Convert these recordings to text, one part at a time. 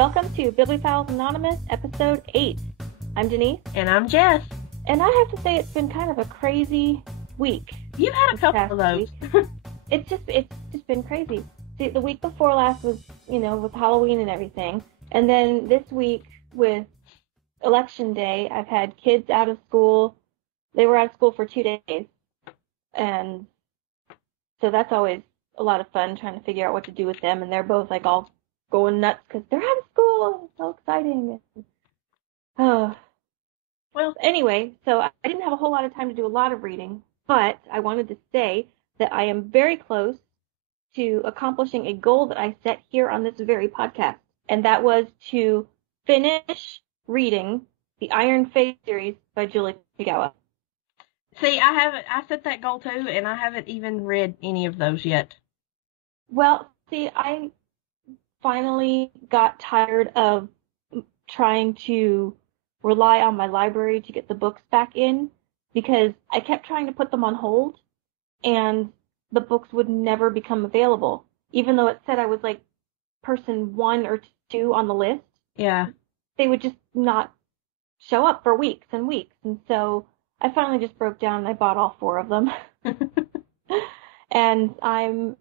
Welcome to Bibliophiles Anonymous, Episode 8. I'm Denise. And I'm Jess. And I have to say it's been kind of a crazy week. You've had a couple of those. It's just been crazy. See, the week before last was, with Halloween and everything. And then this week with Election Day, I've had kids out of school. They were out of school for 2 days. And so that's always a lot of fun, trying to figure out what to do with them. And they're both like all going nuts because they're out of school. It's so exciting. Oh. Well, anyway, so I didn't have a whole lot of time to do a lot of reading, but I wanted to say that I am very close to accomplishing a goal that I set here on this very podcast, and that was to finish reading the Iron Fey series by Julie Tagawa. See, I set that goal too, and I haven't even read any of those yet. Well, see, I finally got tired of trying to rely on my library to get the books back in, because I kept trying to put them on hold, and the books would never become available, even though it said I was like person 1 or 2 on the list. Yeah. They would just not show up for weeks and weeks, and so I finally just broke down and I bought all 4 of them. And I'm,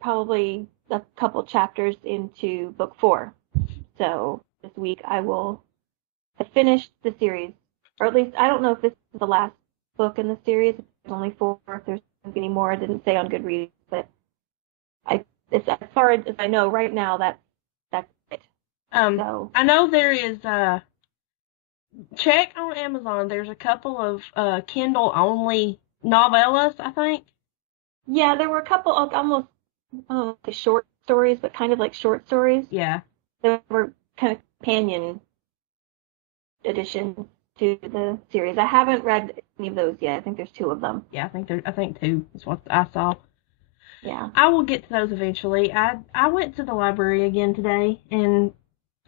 probably a couple chapters into book 4. So this week I will have finished the series, or at least I don't know if this is the last book in the series. If there's only 4, if there's going to be more. I didn't say on Goodreads, but it's as far as I know right now. That's it. So I know there is check on Amazon. There's a couple of Kindle only novellas, I think. Yeah, there were a couple of almost the short stories, but kind of like short stories. Yeah. They were kind of companion additions to the series. I haven't read any of those yet. I think there's 2 of them. Yeah, I think 2 is what I saw. Yeah. I will get to those eventually. I went to the library again today, and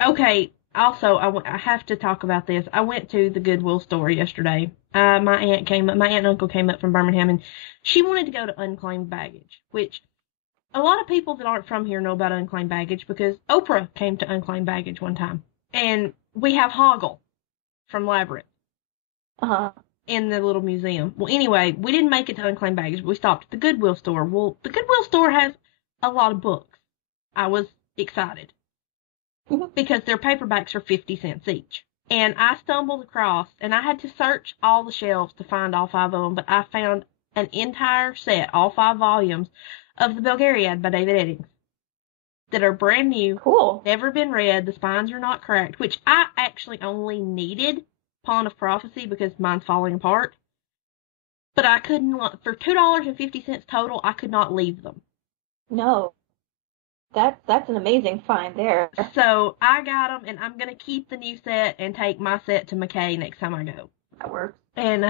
okay, also I have to talk about this. I went to the Goodwill store yesterday. My aunt and uncle came up from Birmingham, and she wanted to go to Unclaimed Baggage, which a lot of people that aren't from here know about Unclaimed Baggage because Oprah came to Unclaimed Baggage one time. And we have Hoggle from Labyrinth in the little museum. Well, anyway, we didn't make it to Unclaimed Baggage, but we stopped at the Goodwill store. Well, the Goodwill store has a lot of books. I was excited because their paperbacks are 50 cents each. And I stumbled across, and I had to search all the shelves to find all 5 of them, but I found an entire set, all 5 volumes, of the Belgariad by David Eddings that are brand new. Cool. Never been read. The spines are not cracked, which I actually only needed Pawn of Prophecy because mine's falling apart. But I couldn't, for $2.50 total, I could not leave them. No. That's an amazing find there. So I got them, and I'm going to keep the new set and take my set to McKay next time I go. That works. And,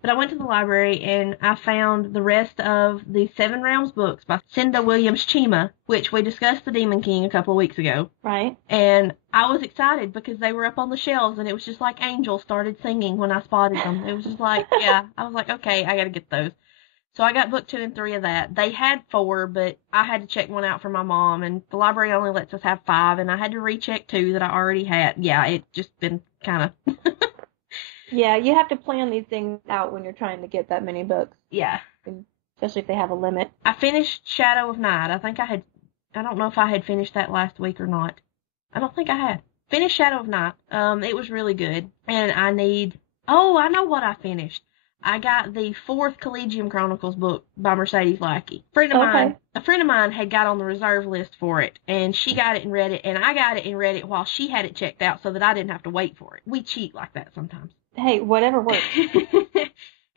but I went to the library, and I found the rest of the 7 Realms books by Cinda Williams-Chima, which we discussed The Demon King a couple of weeks ago. Right. And I was excited because they were up on the shelves, and it was just like angels started singing when I spotted them. It was just like, yeah, I was like, okay, I got to get those. So I got book 2 and 3 of that. They had 4, but I had to check one out for my mom, and the library only lets us have 5, and I had to recheck 2 that I already had. Yeah, it just been kind of... Yeah, you have to plan these things out when you're trying to get that many books. Yeah. Especially if they have a limit. I finished Shadow of Night. I don't know if I had finished that last week or not. I don't think I had. Finished Shadow of Night. It was really good. And I know what I finished. I got the 4th Collegium Chronicles book by Mercedes Lackey. A friend of mine had got on the reserve list for it, and she got it and read it, and I got it and read it while she had it checked out so that I didn't have to wait for it. We cheat like that sometimes. Hey, whatever works.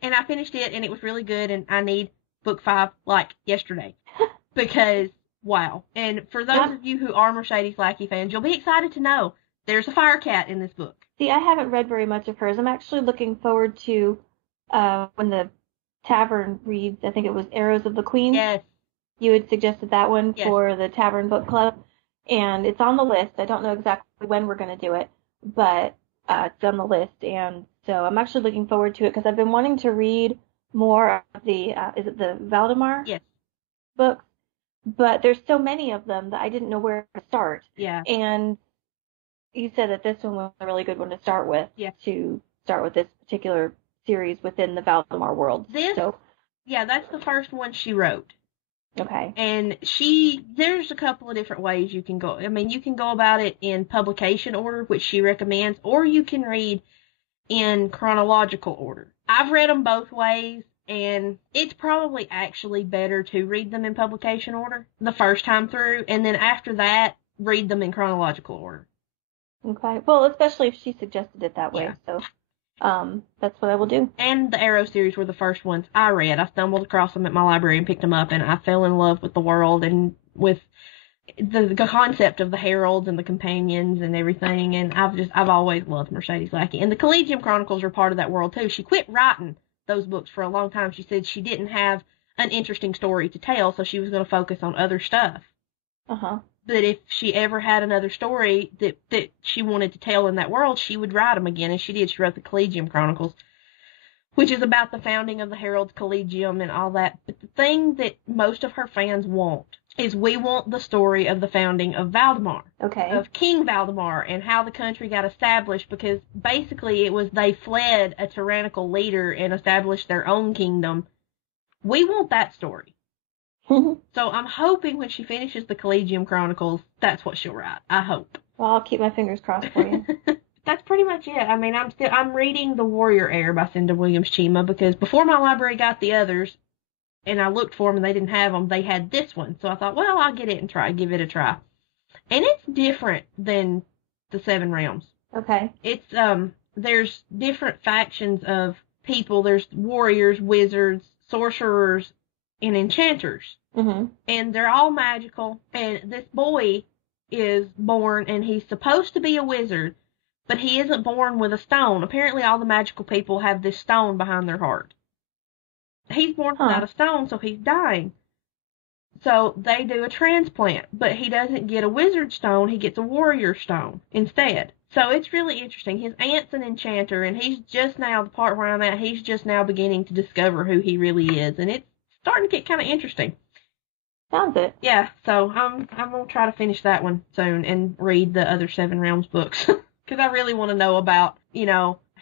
And I finished it, and it was really good, and I need book 5, like, yesterday. Because, wow. And for those of you who are Mercedes Lackey fans, you'll be excited to know there's a fire cat in this book. See, I haven't read very much of hers. I'm actually looking forward to when the tavern reads, I think it was Arrows of the Queen. Yes. You had suggested that one Yes. for the Tavern Book Club. And it's on the list. I don't know exactly when we're going to do it, but it's on the list. And so I'm actually looking forward to it because I've been wanting to read more of the, is it the Valdemar? Yes. Books. but there's so many of them that I didn't know where to start. Yeah. And you said that this one was a really good one to start with. Yeah. To start with this particular series within the Valdemar world. Yeah, that's the first one she wrote. Okay. And there's a couple of different ways you can go. I mean, you can go about it in publication order, which she recommends, or you can read in chronological order. I've read them both ways, and it's probably actually better to read them in publication order the first time through, and then after that, read them in chronological order. Okay. Well, especially if she suggested it that way. Yeah. So that's what I will do. And the Arrow series were the first ones I read. I stumbled across them at my library and picked them up, and I fell in love with the world and with the concept of the heralds and the companions and everything. And I've always loved Mercedes Lackey. And the Collegium Chronicles are part of that world too. She quit writing those books for a long time. She said she didn't have an interesting story to tell, so she was going to focus on other stuff. But if she ever had another story that she wanted to tell in that world, she would write them again, and she did. She wrote the Collegium Chronicles, which is about the founding of the Herald's Collegium and all that. But the thing that most of her fans want is we want the story of the founding of Valdemar. Okay. Of King Valdemar and how the country got established, because basically it was they fled a tyrannical leader and established their own kingdom. We want that story. So I'm hoping when she finishes the Collegium Chronicles, that's what she'll write. I hope. Well, I'll keep my fingers crossed for you. That's pretty much it. I mean, I'm reading The Warrior Heir by Cinda Williams-Chima, because before my library got the others, and I looked for them and they didn't have them, they had this one. So I thought, well, I'll get it and give it a try. And it's different than the Seven Realms. Okay. It's there's different factions of people. There's warriors, wizards, sorcerers, and enchanters. Mm-hmm. And they're all magical. And this boy is born, and he's supposed to be a wizard, but he isn't born with a stone. Apparently all the magical people have this stone behind their heart. He's born without a stone, so he's dying. So they do a transplant, but he doesn't get a wizard stone, he gets a warrior stone instead. So it's really interesting. His aunt's an enchanter, and he's just now, the part where I'm at, he's just now beginning to discover who he really is, and it's starting to get kind of interesting. Sounds it. Yeah, so I'm going to try to finish that one soon and read the other Seven Realms books, because I really want to know about,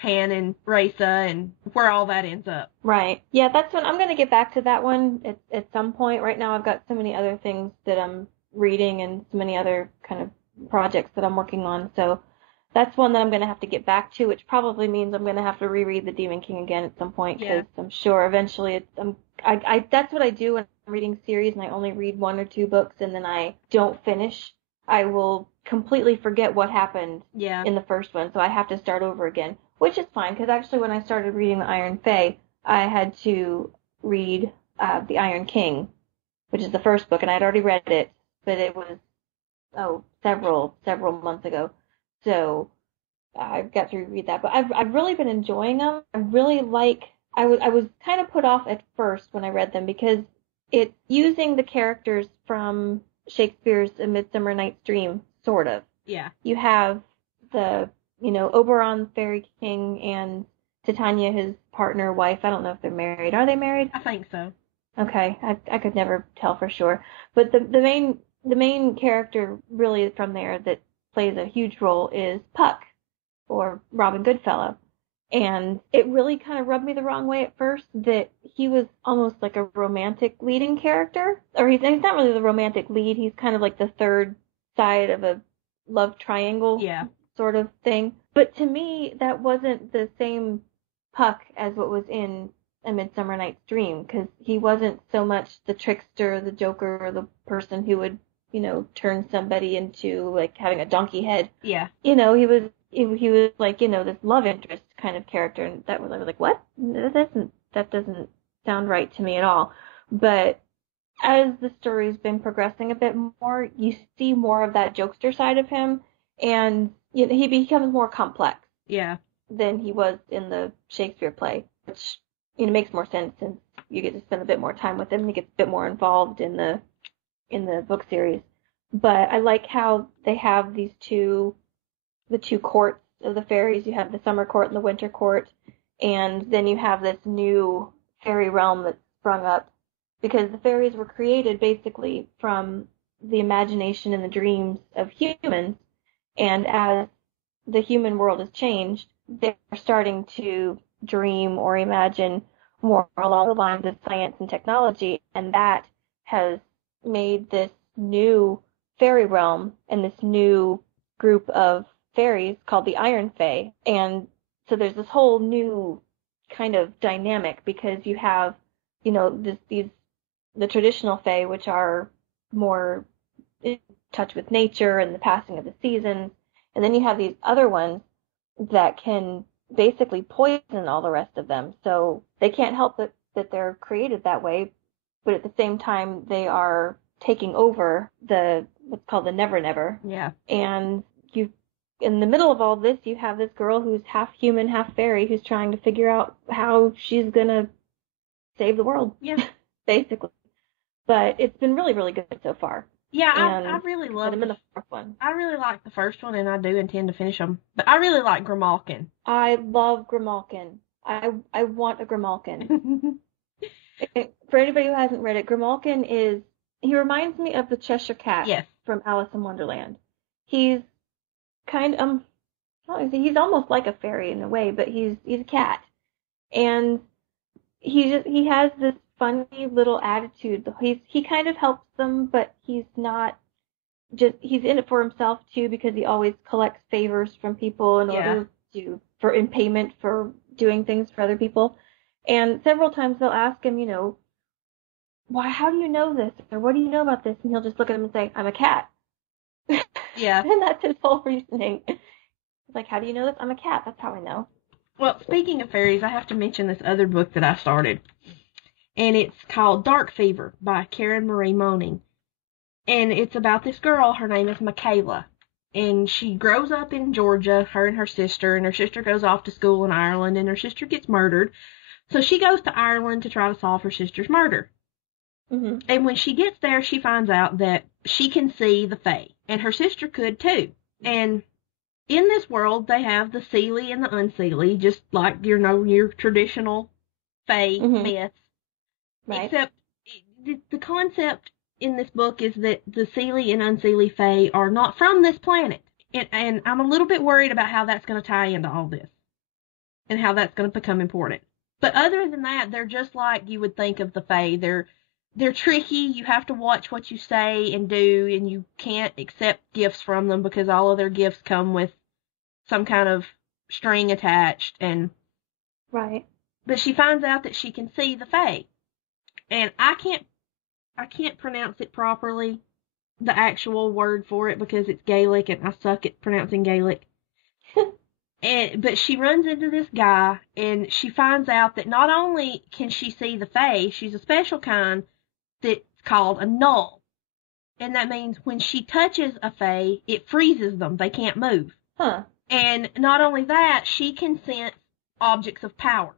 Han and Raisa and where all that ends up. Right. Yeah, that's when I'm going to get back to that one at some point. Right now I've got so many other things that I'm reading and so many other kind of projects that I'm working on. So that's one that I'm going to have to get back to, which probably means I'm going to have to reread The Demon King again at some point, because I'm sure eventually that's what I do when I'm reading series and I only read one or two books and then I don't finish. I will completely forget what happened in the first one, so I have to start over again. Which is fine, because actually when I started reading The Iron Fae, I had to read The Iron King, which is the first book, and I'd already read it, but it was, several months ago. So I've got to reread that. But I've really been enjoying them. I really I was kind of put off at first when I read them, because it's using the characters from Shakespeare's A Midsummer Night's Dream, sort of. Yeah. You have the Oberon, Fairy King, and Titania, his partner, wife. I don't know if they're married. Are they married? I think so. Okay, I could never tell for sure. But the main character really from there that plays a huge role is Puck, or Robin Goodfellow. And it really kind of rubbed me the wrong way at first that he was almost like a romantic leading character. Or he's not really the romantic lead. He's kind of like the third side of a love triangle. Yeah. Sort of thing. But to me, that wasn't the same Puck as what was in A Midsummer Night's Dream, because he wasn't so much the trickster, the joker, or the person who would, turn somebody into, like, having a donkey head. Yeah. He was like, this love interest kind of character, and I was like, what? That doesn't sound right to me at all. But as the story's been progressing a bit more, you see more of that jokester side of him, and he becomes more complex than he was in the Shakespeare play, which makes more sense since you get to spend a bit more time with him and he gets a bit more involved in the book series. But I like how they have the two courts of the fairies. You have the summer court and the winter court, and then you have this new fairy realm that's sprung up because the fairies were created basically from the imagination and the dreams of humans, and as the human world has changed, they're starting to dream or imagine more along the lines of science and technology, and that has made this new fairy realm and this new group of fairies called the Iron Fae. And so there's this whole new kind of dynamic, because you have, the traditional Fae, which are more in touch with nature and the passing of the seasons, and then you have these other ones that can basically poison all the rest of them. So they can't help that they're created that way, but at the same time they are taking over what's called the Never Never. Yeah. And in the middle of all this, you have this girl who's half human, half fairy, who's trying to figure out how she's gonna save the world. Yeah. Basically. But it's been really, really good so far. Yeah, I really love the fourth one. I really like the first one, and I do intend to finish them. But I really like Grimalkin. I love Grimalkin. I want a Grimalkin. For anybody who hasn't read it, Grimalkin he reminds me of the Cheshire Cat. Yes. From Alice in Wonderland. He's he's almost like a fairy in a way, but he's a cat. And he has this funny little attitude. He kind of helps them, but he's not he's in it for himself too, because he always collects favors from people in payment for doing things for other people. And several times they'll ask him, how do you know this? Or what do you know about this? And he'll just look at them and say, I'm a cat. Yeah. And that's his whole reasoning. It's like, how do you know this? I'm a cat. That's how I know. Well, speaking of fairies, I have to mention this other book that I started. And it's called Dark Fever by Karen Marie Moning. And it's about this girl. Her name is Michaela. And she grows up in Georgia, her and her sister goes off to school in Ireland, and her sister gets murdered. So she goes to Ireland to try to solve her sister's murder. Mm-hmm. And when she gets there, she finds out that she can see the Fae. And her sister could too. And in this world, they have the Seelie and the Unseelie, just like, your traditional Fae myths. Right. Except the concept in this book is that the Seelie and Unseelie Fae are not from this planet. And I'm a little bit worried about how that's going to tie into all this. And how that's going to become important. But other than that, they're just like you would think of the Fae. They're tricky. You have to watch what you say and do, and you can't accept gifts from them because all of their gifts come with some kind of string attached. And right. But she finds out that she can see the Fae. And I can't pronounce it properly, the actual word for it, because it's Gaelic and I suck at pronouncing Gaelic. But she runs into this guy, and she finds out that not only can she see the Fae, she's a special kind that's called a null. And that means when she touches a Fae, it freezes them. They can't move. Huh. And not only that, she can sense objects of power.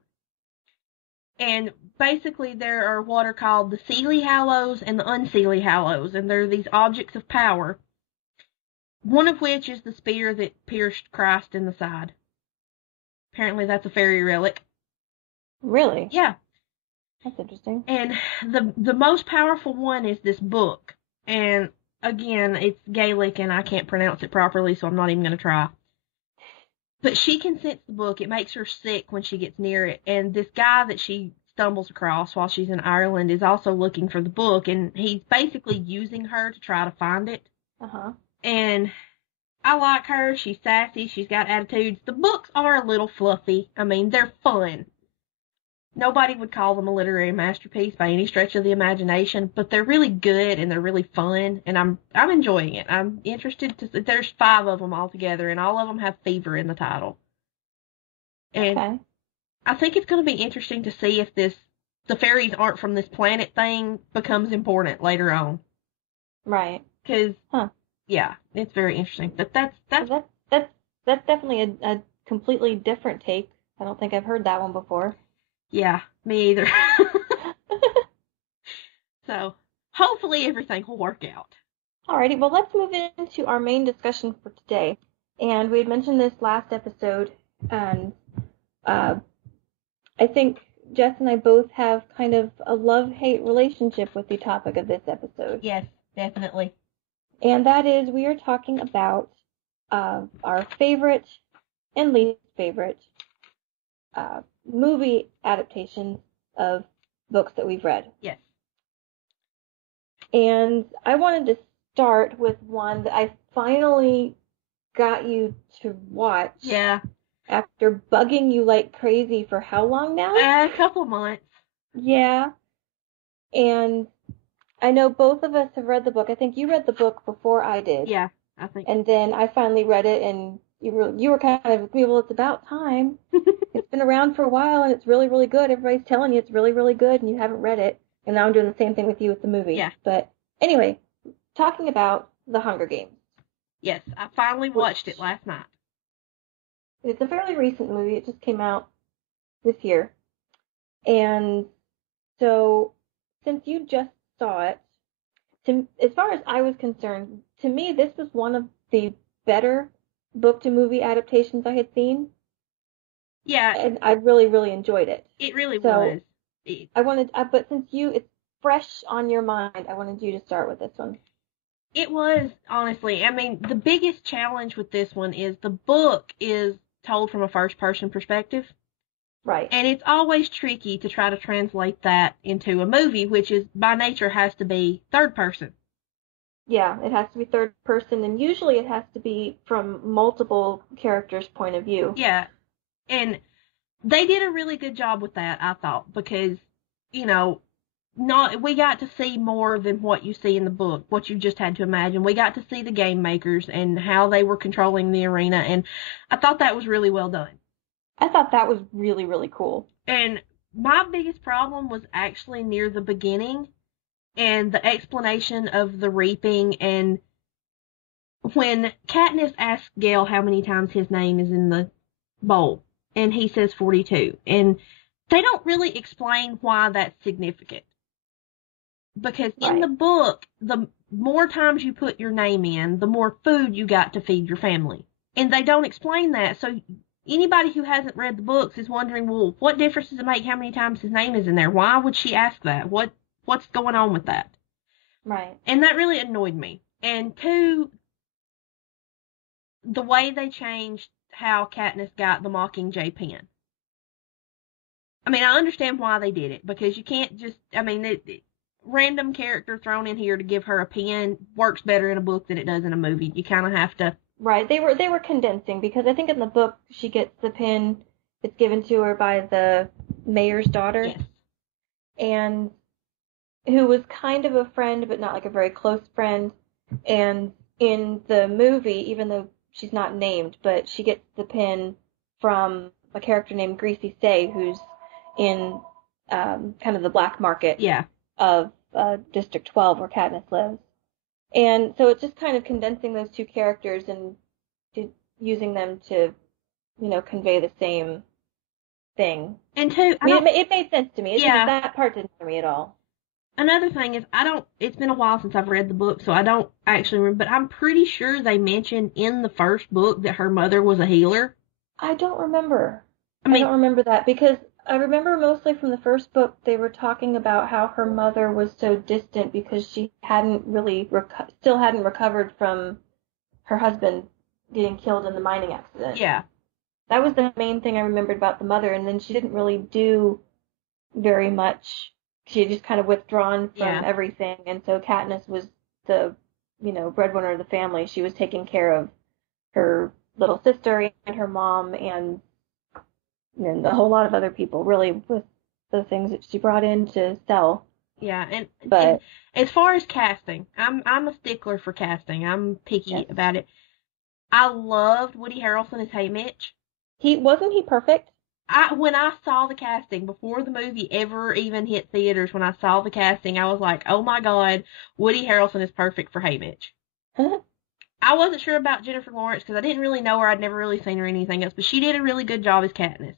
And basically there are what are called the Seelie Hallows and the Unseelie Hallows, and they're these objects of power. One of which is the spear that pierced Christ in the side. Apparently that's a fairy relic. Really? Yeah. That's interesting. And the most powerful one is this book. And again, it's Gaelic and I can't pronounce it properly, so I'm not even going to try. But she can sense the book. It makes her sick when she gets near it. And this guy that she stumbles across while she's in Ireland is also looking for the book, and he's basically using her to try to find it. Uh-huh. And I like her. She's sassy. She's got attitudes. The books are a little fluffy. I mean, they're fun. Nobody would call them a literary masterpiece by any stretch of the imagination, but they're really good and they're really fun, and I'm enjoying it. I'm interested to. There's 5 of them altogether, and all of them have fever in the title. And okay. I think it's going to be interesting to see if the fairies aren't from this planet thing becomes important later on. Right. Because, yeah, it's very interesting. But that's definitely a completely different take. I don't think I've heard that one before. Yeah, me either. So, hopefully everything will work out. Alrighty, well, let's move into our main discussion for today. And we had mentioned this last episode, and I think Jess and I both have kind of a love-hate relationship with the topic of this episode. Yes, definitely. And that is, we are talking about our favorite and least favorite movie adaptations of books that we've read. Yes. And I wanted to start with one that I finally got you to watch. Yeah. After bugging you like crazy for how long now? A couple months. Yeah. And I know both of us have read the book. I think you read the book before I did. Yeah, I think. And then I finally read it, and you were kind of, well, it's about time. It's been around for a while, and it's really, really good. Everybody's telling you it's really, really good, and you haven't read it. And now I'm doing the same thing with you with the movie. Yeah. But anyway, talking about The Hunger Games. Yes, I finally watched it last night. It's a fairly recent movie. It just came out this year. And so, since you just saw it, as far as I was concerned, to me, this was one of the better book-to-movie adaptations I had seen. Yeah. And I really, really enjoyed it. It really was. But since it's fresh on your mind, I wanted you to start with this one. It was, honestly. I mean, the biggest challenge with this one is the book is told from a first-person perspective. Right. And it's always tricky to try to translate that into a movie, which is, by nature, has to be third person. Yeah, it has to be third person, and usually it has to be from multiple characters' point of view. Yeah. And they did a really good job with that, I thought, because, we got to see more than what you see in the book, what you just had to imagine. We got to see the game makers and how they were controlling the arena, and I thought that was really well done. I thought that was really, really cool. And my biggest problem was actually near the beginning and the explanation of the reaping, and when Katniss asks Gale how many times his name is in the bowl, and he says 42, and they don't really explain why that's significant. Because in the book, the more times you put your name in, the more food you got to feed your family. And they don't explain that, so anybody who hasn't read the books is wondering, well, what difference does it make how many times his name is in there? Why would she ask that? What's going on with that? Right. And that really annoyed me. And two, the way they changed how Katniss got the Mockingjay pen. I mean, I understand why they did it, because you can't just, random character thrown in here to give her a pen works better in a book than it does in a movie. You kind of have to. Right. They were condensing, because I think in the book she gets the pin, it's given to her by the mayor's daughter. Yes. And who was kind of a friend, but not like a very close friend. And in the movie, even though she's not named, but she gets the pin from a character named Greasy Say, who's in kind of the black market of District 12 where Katniss lives. And so it's just kind of condensing those two characters and using them to, convey the same thing. And two, it made sense to me. That part didn't bother me at all. Another thing is, it's been a while since I've read the book, so I don't actually remember, but I'm pretty sure they mentioned in the first book that her mother was a healer. I don't remember. I don't remember that, because I remember mostly from the first book they were talking about how her mother was so distant because she hadn't really still hadn't recovered from her husband getting killed in the mining accident. Yeah. That was the main thing I remembered about the mother, and then she didn't really do very much. She had just kind of withdrawn from everything, and so Katniss was the, breadwinner of the family. She was taking care of her little sister and her mom and a whole lot of other people, really, with the things that she brought in to sell. Yeah, and as far as casting, I'm a stickler for casting. I'm picky about it. I loved Woody Harrelson as Haymitch. Wasn't he perfect? When I saw the casting, before the movie ever even hit theaters, when I saw the casting, I was like, oh my God, Woody Harrelson is perfect for Haymitch. I wasn't sure about Jennifer Lawrence because I didn't really know her. I'd never really seen her in anything else, but she did a really good job as Katniss.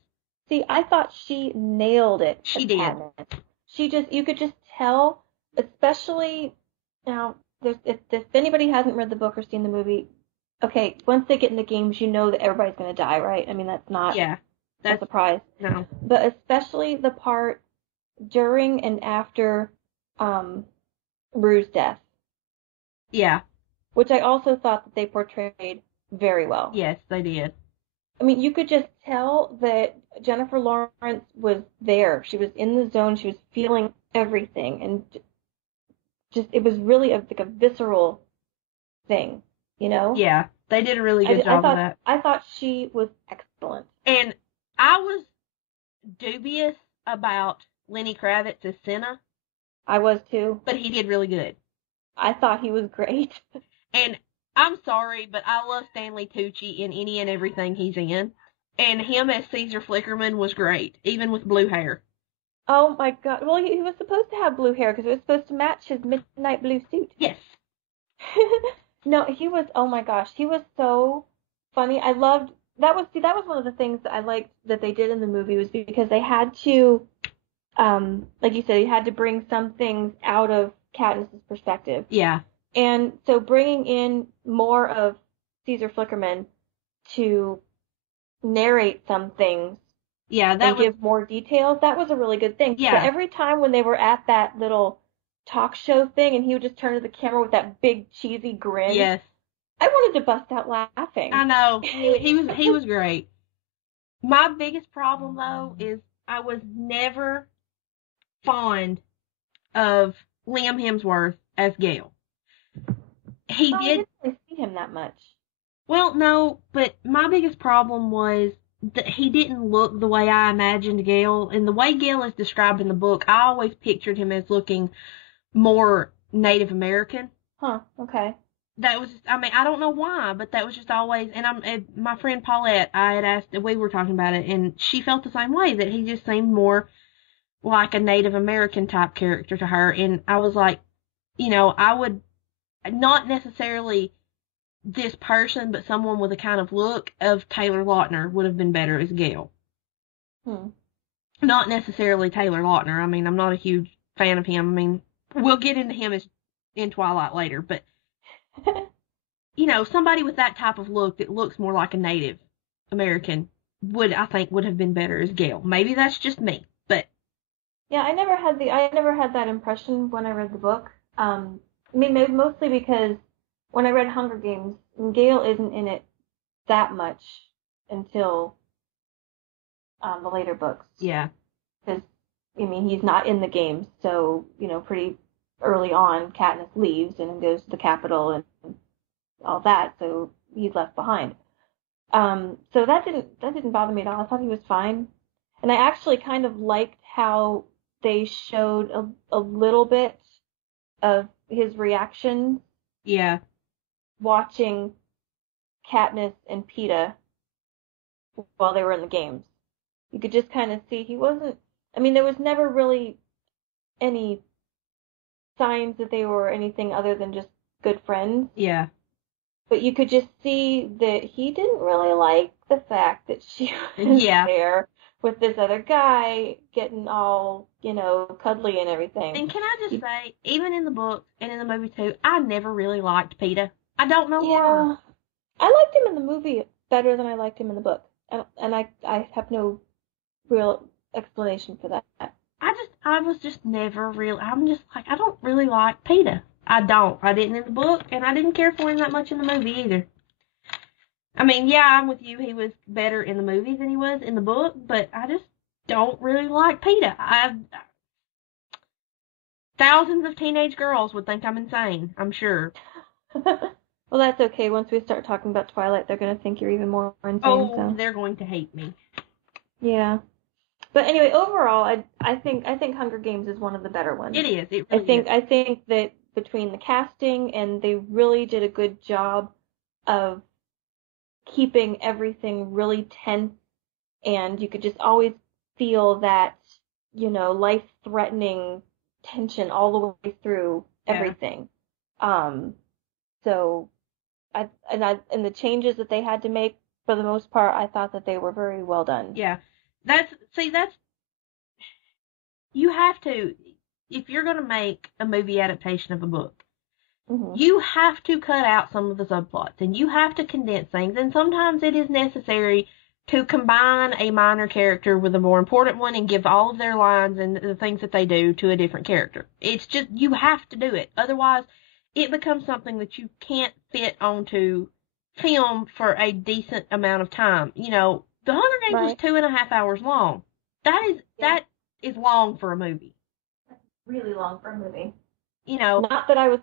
See, I thought she nailed it. She did. Katniss. You could just tell, especially, if anybody hasn't read the book or seen the movie, okay, once they get in the games, you know that everybody's going to die, right? I mean, that's not a surprise. No. But especially the part during and after Rue's death. Yeah. Which I also thought that they portrayed very well. Yes, they did. I mean, you could just tell that Jennifer Lawrence was there. She was in the zone. She was feeling everything. And just, it was really like a visceral thing, you know? Yeah, they did a really good job of that. I thought she was excellent. And I was dubious about Lenny Kravitz as Senna. I was too. But he did really good. I thought he was great. And I'm sorry, but I love Stanley Tucci in any and everything he's in. And him as Caesar Flickerman was great, even with blue hair. Oh my God. Well, he was supposed to have blue hair because it was supposed to match his midnight blue suit. Yes. No, he was, oh my gosh, he was so funny. I loved, that was one of the things that I liked that they did in the movie was because they had to, like you said, you had to bring some things out of Katniss's perspective. Yeah. And so bringing in more of Caesar Flickerman to narrate some things and give more details, that was a really good thing. Yeah. So every time when they were at that little talk show thing and he would just turn to the camera with that big cheesy grin. Yes. I wanted to bust out laughing. I know. He was great. My biggest problem though is I was never fond of Liam Hemsworth as Gale. I didn't really see him that much. Well, no, but my biggest problem was that he didn't look the way I imagined Gale. And the way Gale is described in the book, I always pictured him as looking more Native American. Huh, okay. That was, I mean, I don't know why, but that was just always, and my friend Paulette, I had asked, we were talking about it, and she felt the same way, that he just seemed more like a Native American type character to her. And I was like, you know, I would not necessarily this person, but someone with a kind of look of Taylor Lautner would have been better as Gale. Not necessarily Taylor Lautner. I mean, I'm not a huge fan of him. I mean, we'll get into him in Twilight later, but you know, somebody with that type of look that looks more like a Native American would have been better as Gale. Maybe that's just me, but yeah, I never had that impression when I read the book. I mean, maybe mostly because when I read Hunger Games, Gale isn't in it that much until the later books. Yeah. Because, I mean, he's not in the games, so, you know, pretty early on, Katniss leaves and goes to the Capitol and all that, so he's left behind. So that didn't bother me at all. I thought he was fine. And I actually kind of liked how they showed a little bit of his reactions. Yeah. Watching Katniss and Peeta while they were in the games. You could just kind of see he wasn't, I mean, there was never really any signs that they were anything other than just good friends. Yeah. But you could just see that he didn't really like the fact that she was there with this other guy getting all, you know, cuddly and everything. And can I just say, even in the book and in the movie too, I never really liked Peeta. I don't know why. I liked him in the movie better than I liked him in the book. And I have no real explanation for that. I was just never real. I'm just like, I don't really like Peeta. I don't. I didn't in the book, and I didn't care for him that much in the movie either. I mean, yeah, I'm with you. He was better in the movie than he was in the book, but I just don't really like Peeta. Thousands of teenage girls would think I'm insane, I'm sure. Well, that's okay. Once we start talking about Twilight, they're going to think you're even more insane. Oh, so. They're going to hate me. Yeah. But anyway, overall, I think Hunger Games is one of the better ones. It is. It really is. I think that between the casting and they really did a good job of keeping everything really tense, and you could just always feel that, you know, life-threatening tension all the way through everything. So and the changes that they had to make, for the most part, I thought that they were very well done. Yeah. You have to, if you're going to make a movie adaptation of a book, you have to cut out some of the subplots, and you have to condense things, and sometimes it is necessary to combine a minor character with a more important one and give all of their lines and the things that they do to a different character. It's just, you have to do it. Otherwise, it becomes something that you can't fit onto film for a decent amount of time. You know, The Hunger Games was 2.5 hours long. That is long for a movie. That's really long for a movie. You know, not that I was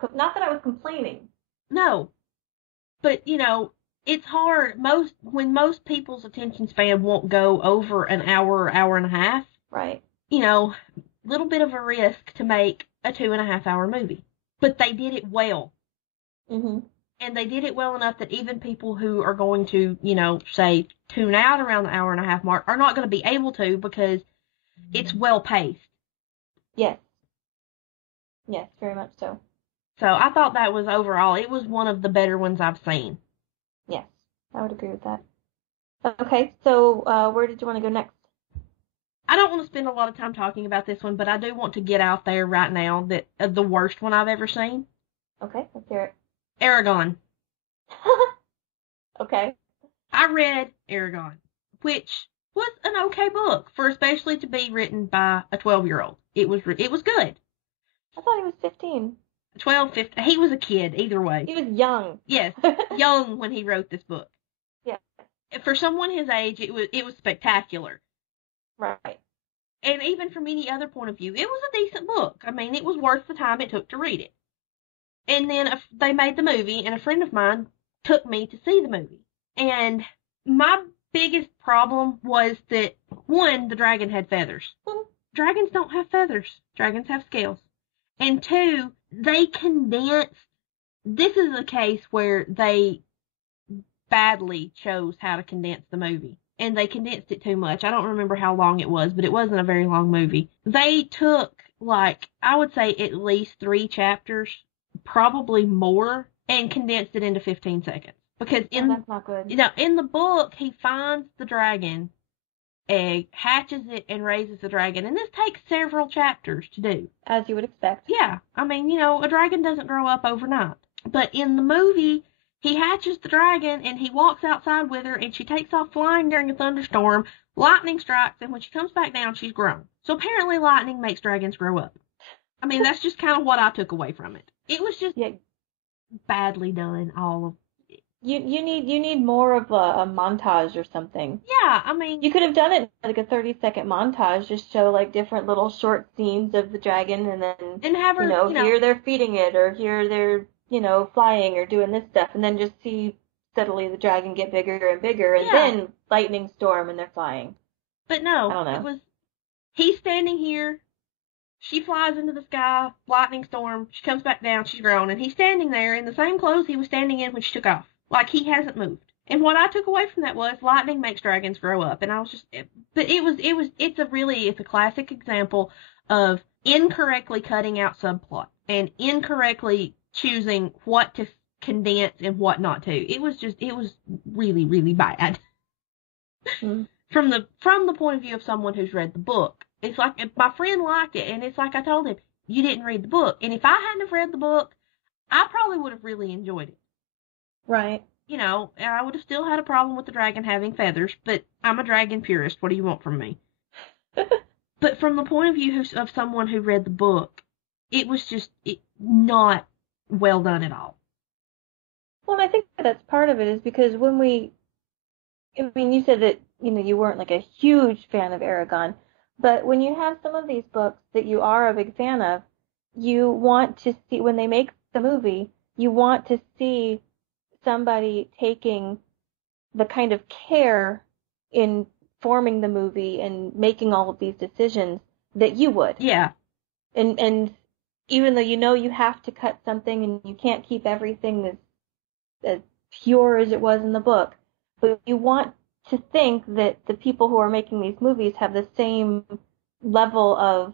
complaining. No, but you know, it's hard. When most people's attention span won't go over an hour or hour and a half. Right. You know, little bit of a risk to make a 2.5 hour movie, but they did it well. Mhm. And they did it well enough that even people who are going to, you know, say tune out around the hour and a half mark are not going to be able to because it's well paced. Yes. Yes, very much so. So I thought that was overall, it was one of the better ones I've seen. Yes, I would agree with that. Okay, so where did you want to go next? I don't want to spend a lot of time talking about this one, but I do want to get out there right now that the worst one I've ever seen. Okay, let's hear it. Aragon. Okay. I read Aragon, which was an okay book, for especially to be written by a 12-year-old. It was good. I thought he was 15. 12, 15. He was a kid, either way. He was young. Yes, young when he wrote this book. Yeah. For someone his age, it was spectacular. Right. And even from any other point of view, it was a decent book. I mean, it was worth the time it took to read it. And then they made the movie, and a friend of mine took me to see the movie. And my biggest problem was that, one, the dragon had feathers. Dragons don't have feathers. Dragons have scales. And two, they condensed. This is a case where they badly chose how to condense the movie. And they condensed it too much. I don't remember how long it was, but it wasn't a very long movie. They took, I would say at least 3 chapters, probably more, and condensed it into 15 seconds. Because that's not good. You know, in the book, he finds the dragon egg, hatches it, and raises the dragon. And this takes several chapters to do. As you would expect. Yeah. I mean, you know, a dragon doesn't grow up overnight. But in the movie, he hatches the dragon, and he walks outside with her, and she takes off flying during a thunderstorm. Lightning strikes, and when she comes back down, she's grown. So apparently lightning makes dragons grow up. I mean, that's just kind of what I took away from it. It was just badly done, all of it. You need more of a montage or something. Yeah, I mean, you could have done it like a 30-second montage, just show like different little short scenes of the dragon, and then have her, here they're feeding it, or here they're flying or doing this stuff, and then just see steadily the dragon get bigger and bigger, and then lightning storm and they're flying. But no, I don't know. He's standing here, she flies into the sky, lightning storm, she comes back down, she's grown, and he's standing there in the same clothes he was standing in when she took off. Like, he hasn't moved. And what I took away from that was lightning makes dragons grow up. And I was just, but it's a classic example of incorrectly cutting out subplot and incorrectly choosing what to condense and what not to. It was really, really bad. Mm-hmm. From the point of view of someone who's read the book. It's like, my friend liked it, and it's like I told him, you didn't read the book. And if I hadn't have read the book, I probably would have really enjoyed it. Right. You know, I would have still had a problem with the dragon having feathers, but I'm a dragon purist. What do you want from me? But from the point of view of someone who read the book, it was just not well done at all. Well, I think that's part of it is because you said that, you weren't like a huge fan of Aragon, but when you have some of these books that you are a big fan of, you want to see, when they make the movie, you want to see somebody taking the kind of care in forming the movie and making all of these decisions that you would. Yeah. And even though you have to cut something and you can't keep everything as pure as it was in the book, but you want to think that the people who are making these movies have the same level of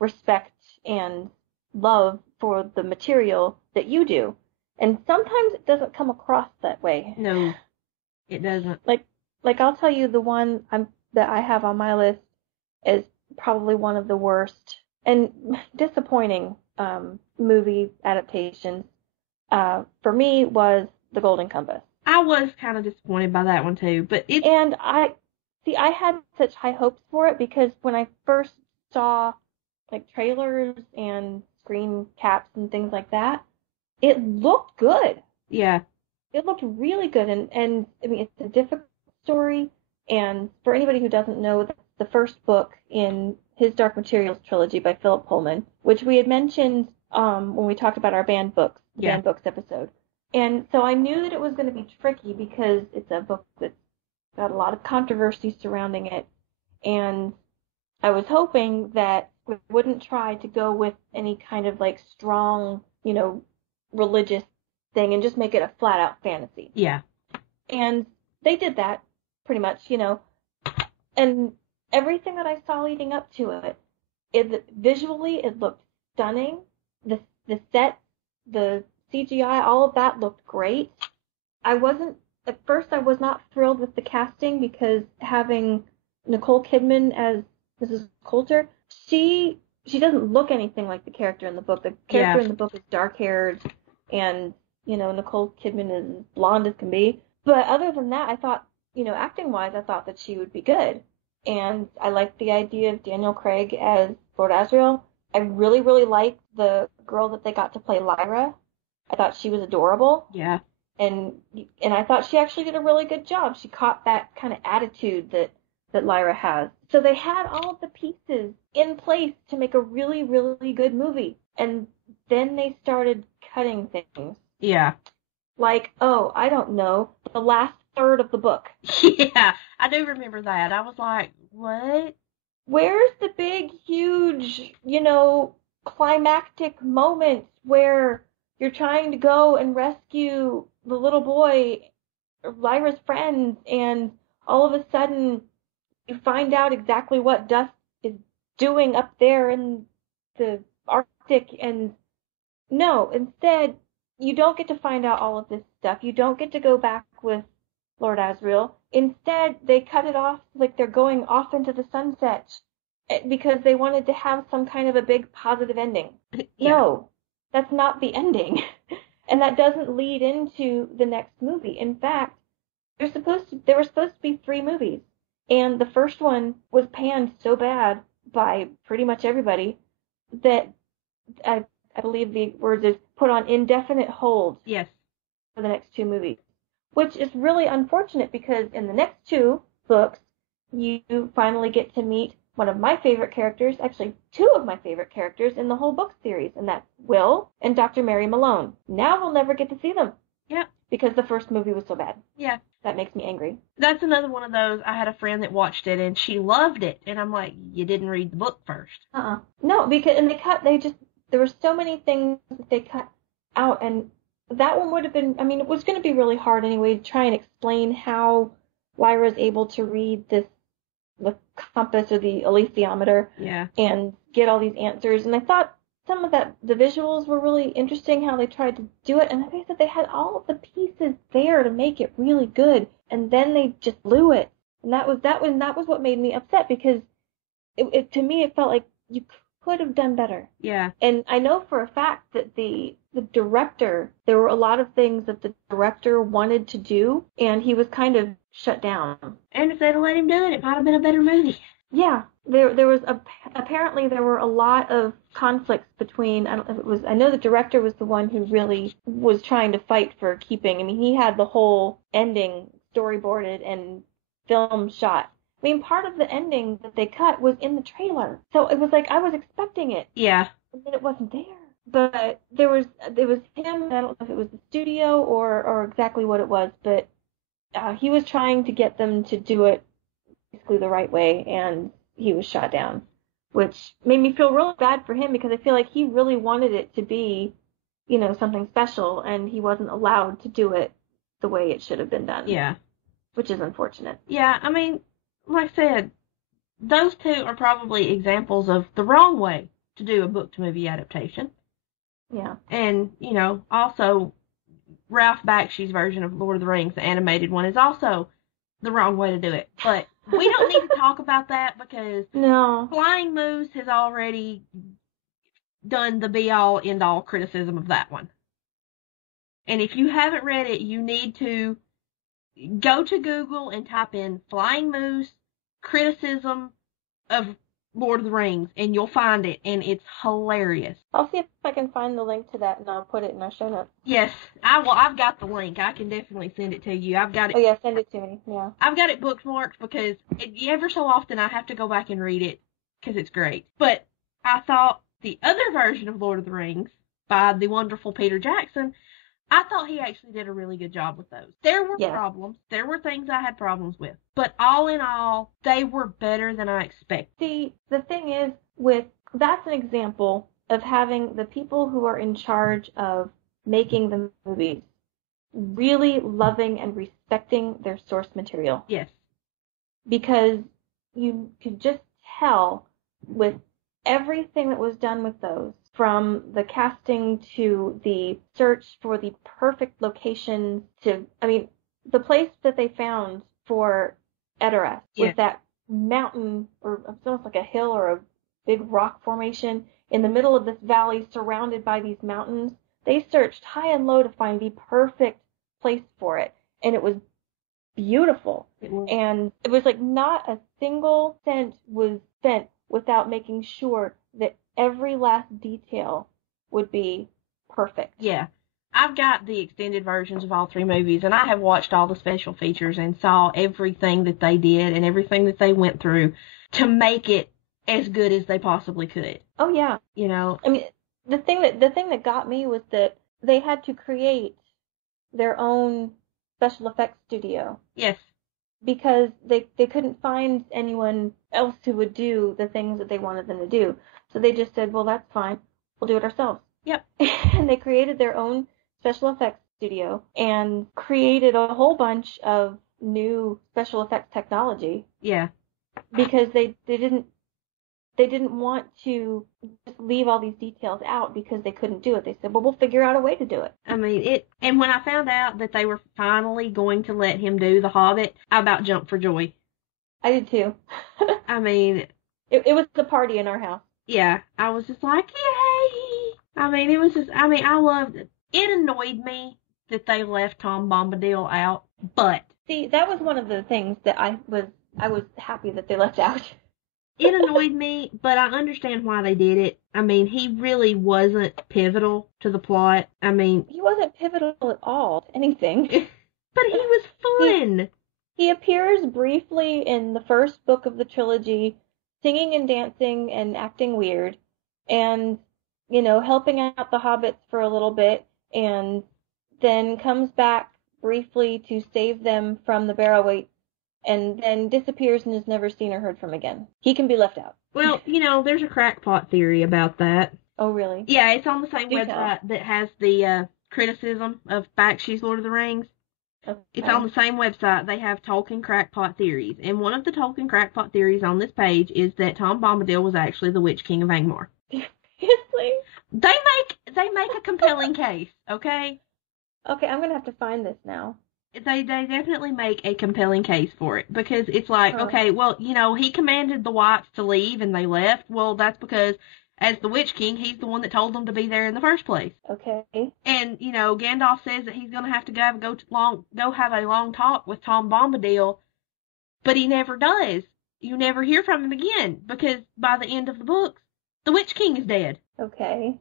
respect and love for the material that you do. And sometimes it doesn't come across that way. No, it doesn't. Like I'll tell you, the one that I have on my list is probably one of the worst and disappointing movie adaptations. For me, was The Golden Compass. I was kind of disappointed by that one too, but See, I had such high hopes for it because when I first saw like trailers and screen caps and things like that, it looked good. Yeah. It looked really good, and I mean, it's a difficult story, and for anybody who doesn't know, that's the first book in his Dark Materials trilogy by Philip Pullman, which we had mentioned when we talked about our banned books, the Yeah. banned books episode. And so I knew that it was going to be tricky because it's a book that's got a lot of controversy surrounding it, and I was hoping that we wouldn't try to go with any kind of like strong, religious thing and just make it a flat out fantasy. Yeah. And they did that pretty much, and everything that I saw leading up to visually it looked stunning. The set, the CGI, all of that looked great. At first I was not thrilled with the casting because having Nicole Kidman as Mrs. Coulter, she doesn't look anything like the character in the book. The character in the book is dark-haired, and, Nicole Kidman is blonde as can be. But other than that, I thought, acting-wise, I thought that she would be good. And I liked the idea of Daniel Craig as Lord Asriel. I really, really liked the girl that they got to play Lyra. I thought she was adorable. Yeah. And I thought she actually did a really good job. She caught that kind of attitude that Lyra has. So they had all of the pieces in place to make a really, really good movie. And then they started cutting things. Yeah. Like, I don't know, the last third of the book. Yeah, I do remember that. I was like, what? Where's the big, huge, climactic moment where you're trying to go and rescue the little boy, Lyra's friends, and all of a sudden you find out exactly what Dust is doing up there in the Arctic, and no, instead, you don't get to find out all of this stuff. You don't get to go back with Lord Asriel. Instead, they cut it off like they're going off into the sunset because they wanted to have some kind of a big positive ending. Yeah. No, that's not the ending. And that doesn't lead into the next movie. In fact, there were supposed to be 3 movies. And the first one was panned so bad by pretty much everybody that I believe the words is put on indefinite hold. Yes. For the next 2 movies. Which is really unfortunate because in the next 2 books, you finally get to meet one of my favorite characters, actually 2 of my favorite characters in the whole book series, and that's Will and Dr. Mary Malone. Now we'll never get to see them. Yeah. Because the first movie was so bad. Yeah. That makes me angry. That's another one of those. I had a friend that watched it and she loved it, and I'm like, you didn't read the book first. No, because there were so many things that they cut out, and that one would have been, it was going to be really hard anyway to try and explain how Lyra's able to read the compass or the alethiometer. Yeah. And get all these answers. And I thought some of the visuals were really interesting, how they tried to do it. And like I said, they had all of the pieces there to make it really good. And then they just blew it. And that was what made me upset because to me, it felt like you could have done better. Yeah. And I know for a fact that the director, there were a lot of things that the director wanted to do, and he was kind of shut down. And if they'd have let him do it, it might have been a better movie. Yeah. There was apparently there were a lot of conflicts between, I know the director was the one who really was trying to fight for keeping, he had the whole ending storyboarded and film shot. Part of the ending that they cut was in the trailer. So it was like I was expecting it. Yeah. And then it wasn't there. But there was him, I don't know if it was the studio or exactly what it was, but he was trying to get them to do it basically the right way, and he was shot down. Which made me feel really bad for him because I feel like he really wanted it to be, something special, and he wasn't allowed to do it the way it should have been done. Yeah. Which is unfortunate. Yeah, like I said, those 2 are probably examples of the wrong way to do a book-to-movie adaptation. Yeah. And, also, Ralph Bakshi's version of Lord of the Rings, the animated one, is also the wrong way to do it. But we don't need to talk about that because No. Flying Moose has already done the be-all, end-all criticism of that one. And if you haven't read it, you need to go to Google and type in Flying Moose criticism of Lord of the Rings, and you'll find it, and it's hilarious. I'll see if I can find the link to that, and I'll put it in our show notes. Yes, I've got the link. I can definitely send it to you. I've got it. Oh yeah, send it to me. Yeah. I've got it bookmarked because ever so often I have to go back and read it because it's great. But I thought the other version of Lord of the Rings by the wonderful Peter Jackson, I thought he actually did a really good job with those. There were problems. There were things I had problems with. But all in all, they were better than I expected. See, the thing is, that's an example of having the people who are in charge of making the movies really loving and respecting their source material. Yes. Because you could just tell with everything that was done with those, from the casting to the search for the perfect location to, the place that they found for Edoras was that mountain, or it's almost like a hill or a big rock formation in the middle of this valley surrounded by these mountains. They searched high and low to find the perfect place for it, and it was beautiful. And it was like not a single cent was spent without making sure that every last detail would be perfect. Yeah. I've got the extended versions of all three movies, and I have watched all the special features and saw everything that they did and everything that they went through to make it as good as they possibly could. Oh yeah. You know, the thing that got me was that they had to create their own special effects studio. Yes. Because they couldn't find anyone else who would do the things that they wanted them to do. So they just said, well, that's fine. We'll do it ourselves. Yep. And they created their own special effects studio and created a whole bunch of new special effects technology. Yeah. Because they didn't want to just leave all these details out because they couldn't do it. They said, well, we'll figure out a way to do it. And when I found out that they were finally going to let him do The Hobbit, I about jumped for joy. I did too. It was the party in our house. Yeah, I was just like, yay! It was just, I loved it. It annoyed me that they left Tom Bombadil out, but... See, that was one of the things that I was happy that they left out. It annoyed me, but I understand why they did it. He really wasn't pivotal to the plot. He wasn't pivotal at all to anything. But he was fun. He appears briefly in the first book of the trilogy, singing and dancing and acting weird, and, helping out the hobbits for a little bit, and then comes back briefly to save them from the Barrow-wights, and then disappears and is never seen or heard from again. He can be left out. Well, there's a crackpot theory about that. Oh, really? Yeah, it's on the same website that has the criticism of Bakshi's Lord of the Rings. Okay. It's on the same website. They have Tolkien crackpot theories. And one of the Tolkien crackpot theories on this page is that Tom Bombadil was actually the Witch King of Angmar. Seriously? They make a compelling case, okay? Okay, I'm going to have to find this now. They definitely make a compelling case for it, because it's like, okay, well, he commanded the Whites to leave and they left. Well, that's because as the Witch King, he's the one that told them to be there in the first place. Okay. And, Gandalf says that he's going to have to go have a long talk with Tom Bombadil, but he never does. You never hear from him again, because by the end of the books, the Witch King is dead. Okay.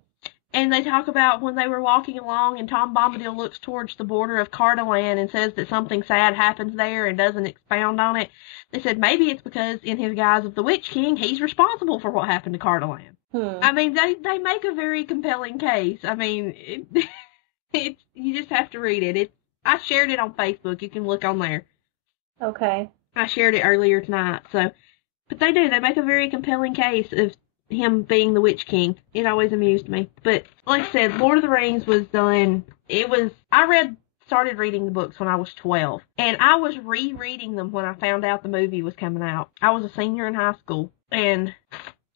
And they talk about when they were walking along and Tom Bombadil looks towards the border of Cardolan and says that something sad happens there and doesn't expound on it. They said maybe it's because in his guise of the Witch King, he's responsible for what happened to Cardolan. They make a very compelling case. You just have to read it. I shared it on Facebook. You can look on there. Okay. I shared it earlier tonight. But they make a very compelling case of him being the Witch King. It always amused me. But like I said, Lord of the Rings was done. I started reading the books when I was 12, and I was rereading them when I found out the movie was coming out. I was a senior in high school, and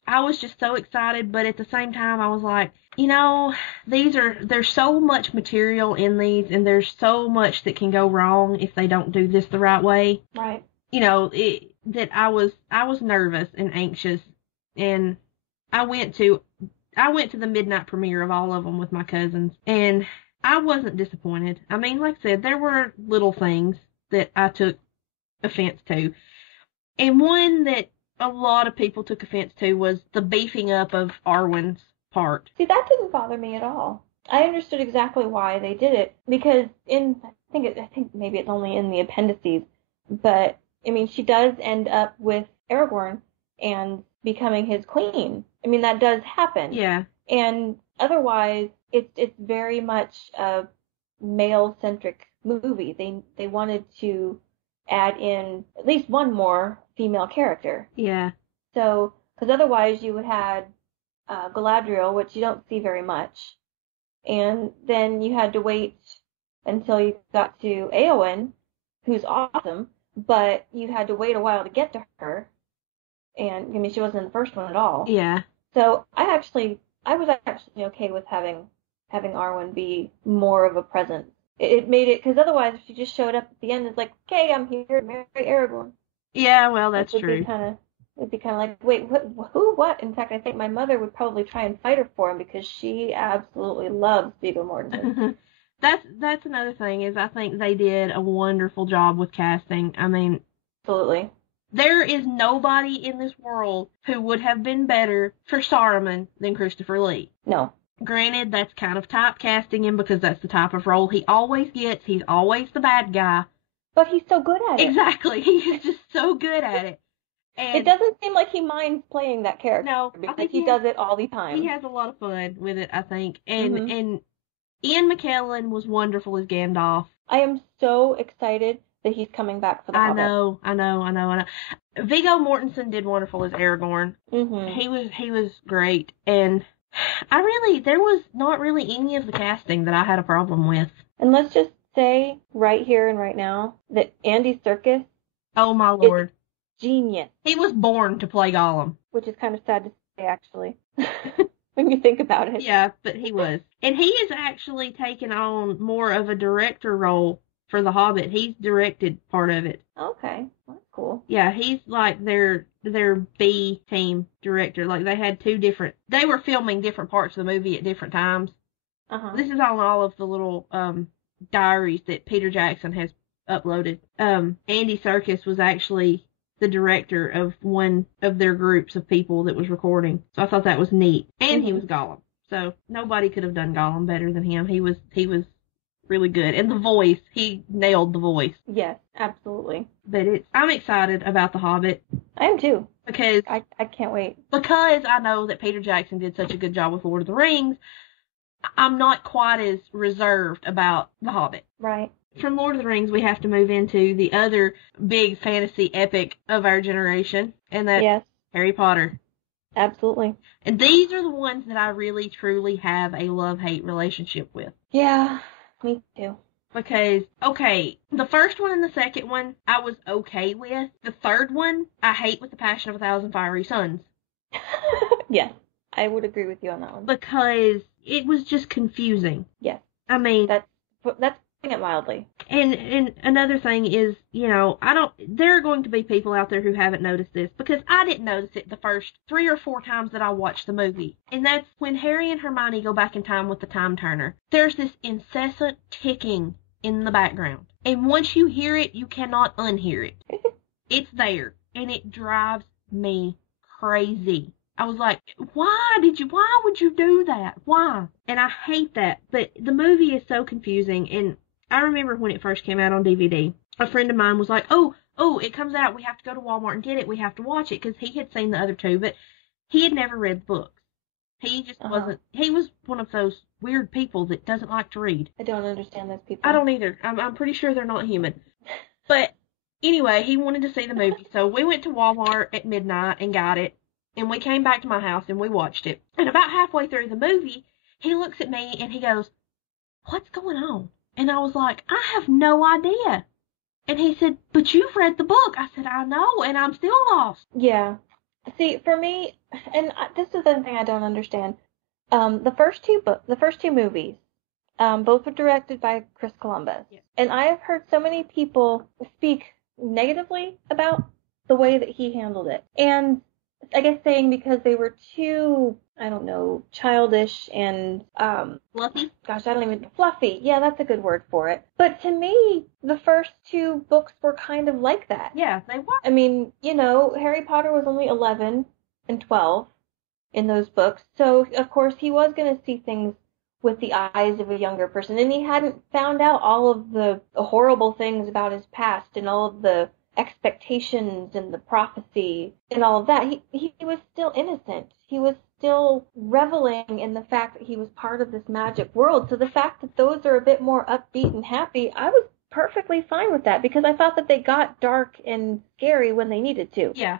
I was just so excited, but at the same time I was like, there's so much material in these, and there's so much that can go wrong if they don't do this the right way. Right. That I was nervous and anxious, and I went to the midnight premiere of all of them with my cousins, and I wasn't disappointed. Like I said, there were little things that I took offense to. And one that a lot of people took offense to was the beefing up of Arwen's part. See, that didn't bother me at all. I understood exactly why they did it, because I think maybe it's only in the appendices, but I mean, she does end up with Aragorn and becoming his queen. I mean, that does happen. Yeah. And otherwise, it's very much a male-centric movie. They wanted to add in at least one more female character. Yeah. So, because otherwise you would have Galadriel, which you don't see very much, and then you had to wait until you got to Éowyn, who's awesome, but you had to wait a while to get to her. And I mean, she wasn't in the first one at all. Yeah. So I was actually okay with having Arwen be more of a presence. It made it, because otherwise, if she just showed up at the end, it's like, okay, I'm here to marry Aragorn. Yeah, well, that's true. It'd be kind of like, wait, what? In fact, I think my mother would probably try and fight her for him, because she absolutely loves Viggo Mortensen. That's another thing, is I think they did a wonderful job with casting. I mean, absolutely. There is nobody in this world who would have been better for Saruman than Christopher Lee. No. Granted, that's kind of typecasting him, because that's the type of role he always gets. He's always the bad guy. But he's so good at it. Exactly. He's just so good at it. And it doesn't seem like he minds playing that character. No, because he does it all the time. He has a lot of fun with it, I think. And and Ian McKellen was wonderful as Gandalf. I am so excited that he's coming back for the Hobbit. I know. Viggo Mortensen did wonderful as Aragorn. Mm-hmm. He was great, and there was not really any of the casting that I had a problem with. And let's just say right here and right now that Andy Serkis, oh my lord, genius. He was born to play Gollum, which is kind of sad to say, actually, when you think about it. Yeah, but he was, and he has actually taken on more of a director role for The Hobbit. He's directed part of it. Okay, that's cool. Yeah, he's like their B team director. Like they were filming different parts of the movie at different times. This is on all of the little diaries that Peter Jackson has uploaded. Andy Serkis was actually the director of one of their groups of people that was recording. So I thought that was neat. And he was Gollum. So nobody could have done Gollum better than him. He was really good. And the voice, he nailed the voice. Yes, absolutely. But I'm excited about The Hobbit. I am too. Because I can't wait. Because I know that Peter Jackson did such a good job with Lord of the Rings, I'm not quite as reserved about The Hobbit. Right. From Lord of the Rings, we have to move into the other big fantasy epic of our generation, and that's Harry Potter. Absolutely. And these are the ones that I really, truly have a love-hate relationship with. Yeah, me too. Because, okay, the first one and the second one, I was okay with. The third one, I hate with the passion of 1,000 fiery suns. Yes, I would agree with you on that one. Because it was just confusing. Yes. I mean, that's putting it mildly. And another thing is, there are going to be people out there who haven't noticed this, because I didn't notice it the first 3 or 4 times that I watched the movie. And that's when Harry and Hermione go back in time with the time turner. There's this incessant ticking in the background. And once you hear it, you cannot unhear it. It's there. And it drives me crazy. I was like, why would you do that? Why? And I hate that. But the movie is so confusing. And I remember when it first came out on DVD, a friend of mine was like, oh, it comes out. We have to go to Walmart and get it. We have to watch it. Because he had seen the other two, but he had never read the books. He just wasn't, he was one of those weird people that doesn't like to read. I don't understand those people. I don't either. I'm pretty sure they're not human. But anyway, he wanted to see the movie. So we went to Walmart at midnight and got it. And we came back to my house and we watched it. And about halfway through the movie, he looks at me and he goes, what's going on? And I was like, I have no idea. And he said, but you've read the book. I said, I know, and I'm still lost. Yeah. See, for me, and this is the thing I don't understand. The first two movies, both were directed by Chris Columbus. Yes. And I have heard so many people speak negatively about the way that he handled it. And I guess saying because they were too, I don't know, childish and Fluffy? gosh, I don't even fluffy. Yeah, that's a good word for it. But to me, the first two books were kind of like that. Yeah, they were. I mean, Harry Potter was only 11 and 12 in those books, so of course he was going to see things with the eyes of a younger person, and he hadn't found out all of the horrible things about his past and all of the expectations and the prophecy and all of that. He was still innocent. He was still reveling in the fact that he was part of this magic world. So the fact that those are a bit more upbeat and happy, I was perfectly fine with that because I thought that they got dark and scary when they needed to. Yeah.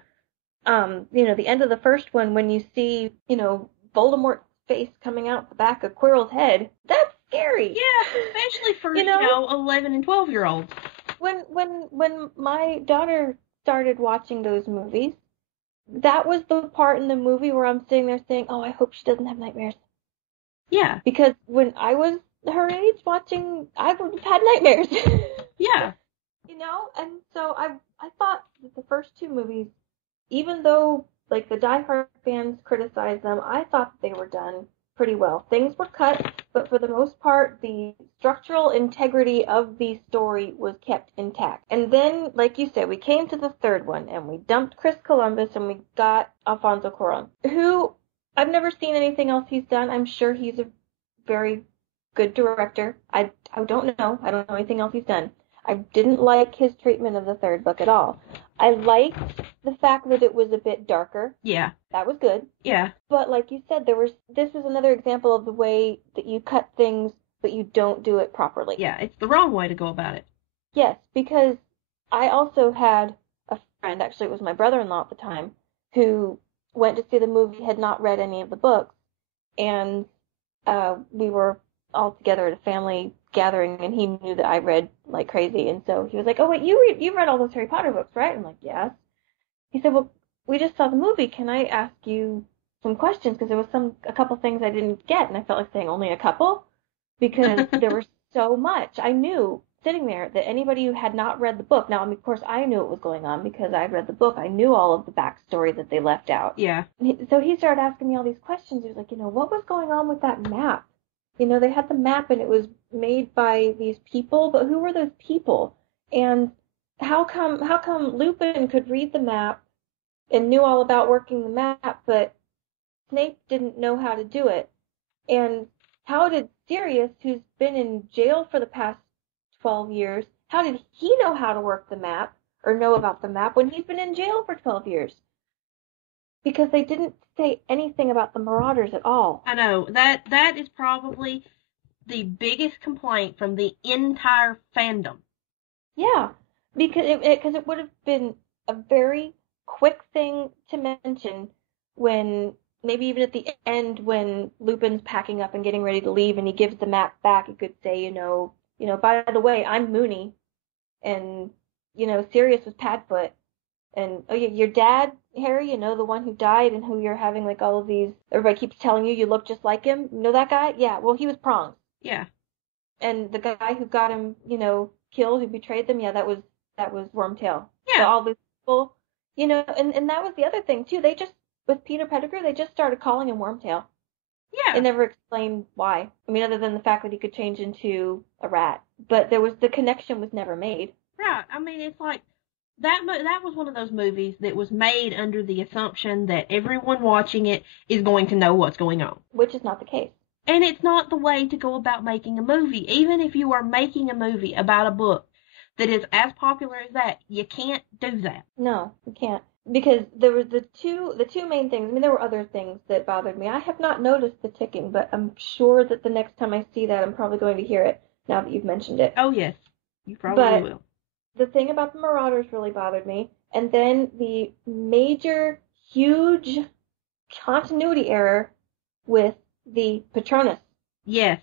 The end of the first one when you see, Voldemort's face coming out the back of Quirrell's head, that's scary. Yeah, especially for, 11 and 12-year-olds. When my daughter started watching those movies, that was the part in the movie where I'm sitting there saying, oh, I hope she doesn't have nightmares. Yeah. Because when I was her age watching, I would have had nightmares. Yeah. And so I thought that the first two movies, even though like the diehard fans criticized them, I thought that they were done pretty well. Things were cut, but for the most part, the structural integrity of the story was kept intact. And then, like you said, we came to the third one, and we dumped Chris Columbus, and we got Alfonso Cuarón, who I've never seen anything else he's done. I'm sure he's a very good director. I don't know. I don't know anything else he's done. I didn't like his treatment of the third book at all. I liked the fact that it was a bit darker. Yeah. That was good. Yeah. But like you said, this was another example of the way that you cut things, but you don't do it properly. Yeah, it's the wrong way to go about it. Yes, because I also had a friend, actually it was my brother-in-law at the time, who went to see the movie, had not read any of the books, and we were all together at a family gathering, and he knew that I read like crazy, and so he was like, oh wait, you read all those Harry Potter books, right? I'm like, yes. He said, well, we just saw the movie. Can I ask you some questions? Because there was a couple things I didn't get, and I felt like saying only a couple because there was so much. I knew sitting there that anybody who had not read the book, now, I mean, of course, I knew what was going on because I read the book. I knew all of the backstory that they left out. Yeah. So he started asking me all these questions. He was like, what was going on with that map? They had the map, and it was made by these people, but who were those people? And how come Lupin could read the map and knew all about working the map, but Snape didn't know how to do it? And how did Sirius, who's been in jail for the past 12 years, how did he know how to work the map or know about the map when he's been in jail for 12 years? Because they didn't say anything about the Marauders at all. I know. That is probably the biggest complaint from the entire fandom. Yeah, because it would have been a very quick thing to mention when, maybe even at the end when Lupin's packing up and getting ready to leave and he gives the map back, he could say, by the way, I'm Moony, and, Sirius was Padfoot, and, oh yeah, your dad, Harry, the one who died and who you're having like all of these, everybody keeps telling you look just like him, that guy? Yeah, well, he was Prongs. Yeah. And the guy who got him, killed, who betrayed them, yeah, that was Wormtail. Yeah. So all these people, and that was the other thing too. They just, with Peter Pettigrew, they just started calling him Wormtail. Yeah. They never explained why. I mean, other than the fact that he could change into a rat. But the connection was never made. Right. I mean, it's like, that was one of those movies that was made under the assumption that everyone watching it is going to know what's going on. Which is not the case. And it's not the way to go about making a movie. Even if you are making a movie about a book that is as popular as that, you can't do that. No, you can't. Because there was the two main things. I mean, there were other things that bothered me. I have not noticed the ticking, but I'm sure that the next time I see that, I'm probably going to hear it now that you've mentioned it. Oh, yes. You probably will. The thing about the Marauders really bothered me. And then the major, huge continuity error with the Patronus. Yes.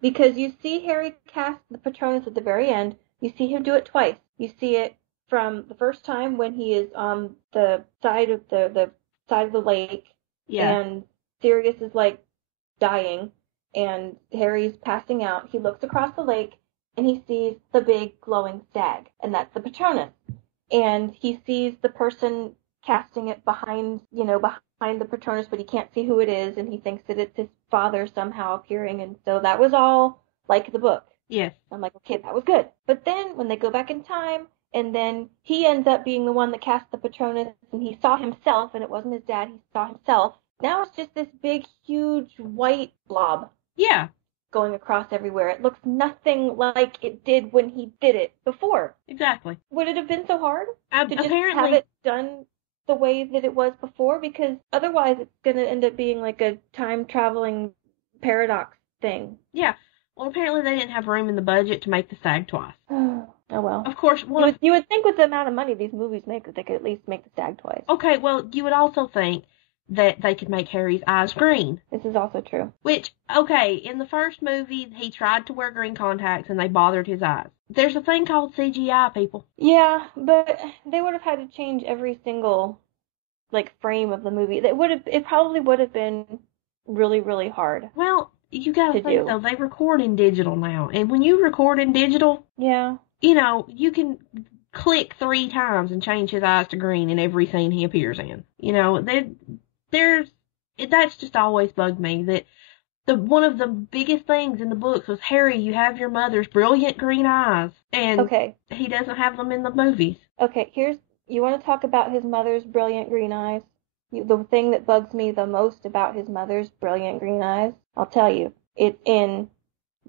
Because you see Harry cast the Patronus at the very end. You see him do it twice. You see it from the first time when he is on the side of the side of the lake. Yeah. And Sirius is like dying and Harry's passing out. He looks across the lake and he sees the big glowing stag, and that's the Patronus. And he sees the person casting it behind the Patronus, but he can't see who it is, and he thinks that it's his father somehow appearing, and so that was all like the book. Yes. I'm like, okay, that was good. But then when they go back in time, and then he ends up being the one that cast the Patronus, and he saw himself, and it wasn't his dad, he saw himself. Now it's just this big, huge white blob. Yeah. Going across everywhere. It looks nothing like it did when he did it before. Exactly. Would it have been so hard to just apparently have it done the way that it was before? Because otherwise it's going to end up being like a time-traveling paradox thing. Yeah. Well, apparently they didn't have room in the budget to make the SAG twice. Oh, well. Of course. You would think with the amount of money these movies make that they could at least make the SAG twice. Okay, well, you would also think that they could make Harry's eyes green. This is also true. Which, okay, in the first movie, he tried to wear green contacts and they bothered his eyes. There's a thing called CGI, people. Yeah, but they would have had to change every single, frame of the movie. It probably would have been really, really hard. Well, you gotta think, though, they record in digital now. And when you record in digital, yeah, you can click 3 times and change his eyes to green in every scene he appears in. That's just always bugged me that one of the biggest things in the books was, Harry, you have your mother's brilliant green eyes, and he doesn't have them in the movies. Okay, you want to talk about his mother's brilliant green eyes? The thing that bugs me the most about his mother's brilliant green eyes, I'll tell you, it's in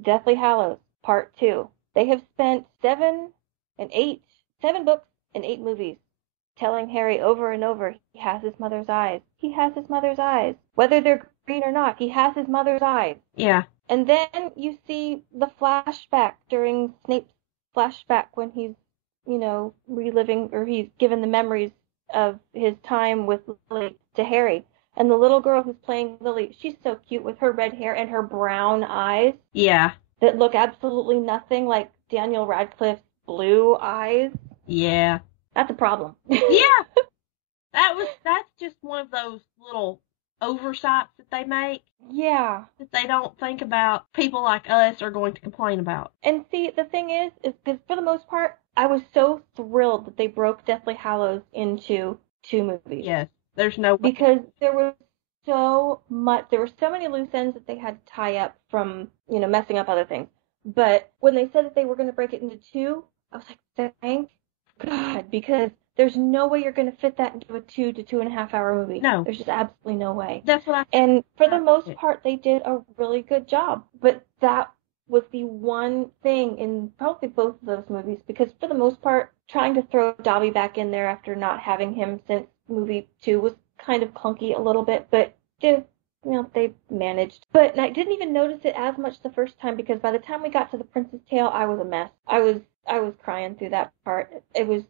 Deathly Hallows Part 2. They have spent 7 books and 8 movies telling Harry over and over he has his mother's eyes. He has his mother's eyes. Whether they're green or not, he has his mother's eyes. Yeah. And then you see the flashback during Snape's flashback when he's, reliving, or he's given the memories of his time with Lily to Harry. And the little girl who's playing Lily, she's so cute with her red hair and her brown eyes. Yeah. That look absolutely nothing like Daniel Radcliffe's blue eyes. Yeah. That's a problem. Yeah. That's just one of those little oversights that they make. Yeah. That they don't think about people like us are going to complain about. And see, the thing is because for the most part, I was so thrilled that they broke Deathly Hallows into 2 movies. Yes. There's no way. Because there were so many loose ends that they had to tie up from, messing up other things. But when they said that they were going to break it into 2, I was like, thank God, because there's no way you're going to fit that into a 2 to 2.5 hour movie. No. There's just absolutely no way. That's what And for the most part, they did a really good job. But that was the one thing in probably both of those movies, because for the most part, trying to throw Dobby back in there after not having him since movie 2 was kind of clunky a little bit, but they managed. But I didn't even notice it as much the first time, because by the time we got to The Prince's Tale, I was a mess. I was crying through that part. It was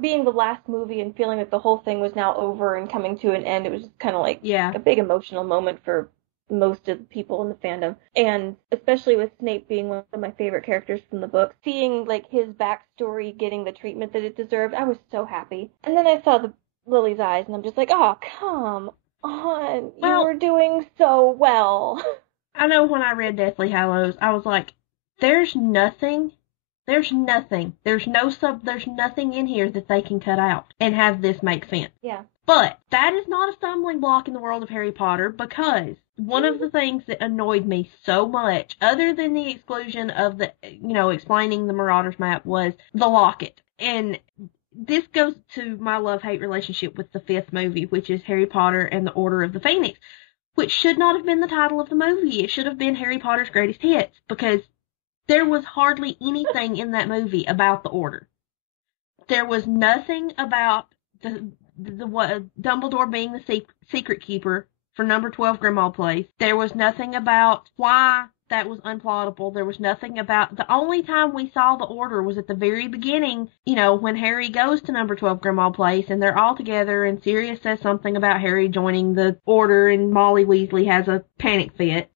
being the last movie and feeling that the whole thing was now over and coming to an end. It was just kind of like a big emotional moment for most of the people in the fandom, and especially with Snape being one of my favorite characters from the book, seeing his backstory getting the treatment that it deserved, I was so happy. And then I saw the Lily's eyes, and I'm just like, oh, come on, you were doing so well. I know when I read Deathly Hallows, I was like, there's nothing in here that they can cut out and have this make sense. Yeah. But that is not a stumbling block in the world of Harry Potter, because one of the things that annoyed me so much, other than the exclusion of the, explaining the Marauders map, was the locket. And this goes to my love-hate relationship with the 5th movie, which is Harry Potter and the Order of the Phoenix, which should not have been the title of the movie. It should have been Harry Potter's Greatest Hits, because there was hardly anything in that movie about the Order. There was nothing about the Dumbledore being the secret keeper for number 12 Grimmauld Place. There was nothing about why that was unplottable. There was nothing about... The only time we saw the Order was at the very beginning, when Harry goes to number 12 Grimmauld Place and they're all together and Sirius says something about Harry joining the Order and Molly Weasley has a panic fit.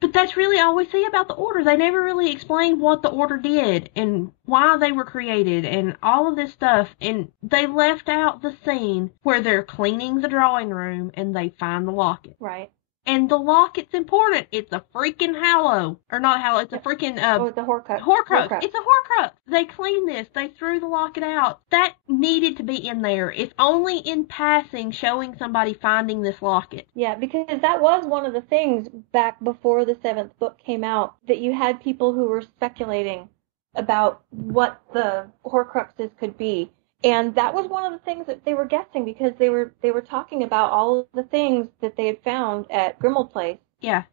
But that's really all we see about the Order. They never really explain what the Order did and why they were created and all of this stuff. And they left out the scene where they're cleaning the drawing room and they find the locket. Right. And the locket's important. It's a freaking hallow. Or not hallow, it's a freaking, it's a Horcrux. Horcrux. It's a Horcrux. They cleaned this. They threw the locket out. That needed to be in there. It's only in passing showing somebody finding this locket. Yeah, because that was one of the things back before the 7th book came out, that you had people who were speculating about what the Horcruxes could be. And that was one of the things that they were guessing, because they were talking about all of the things that they had found at Grimmauld Place. Yeah.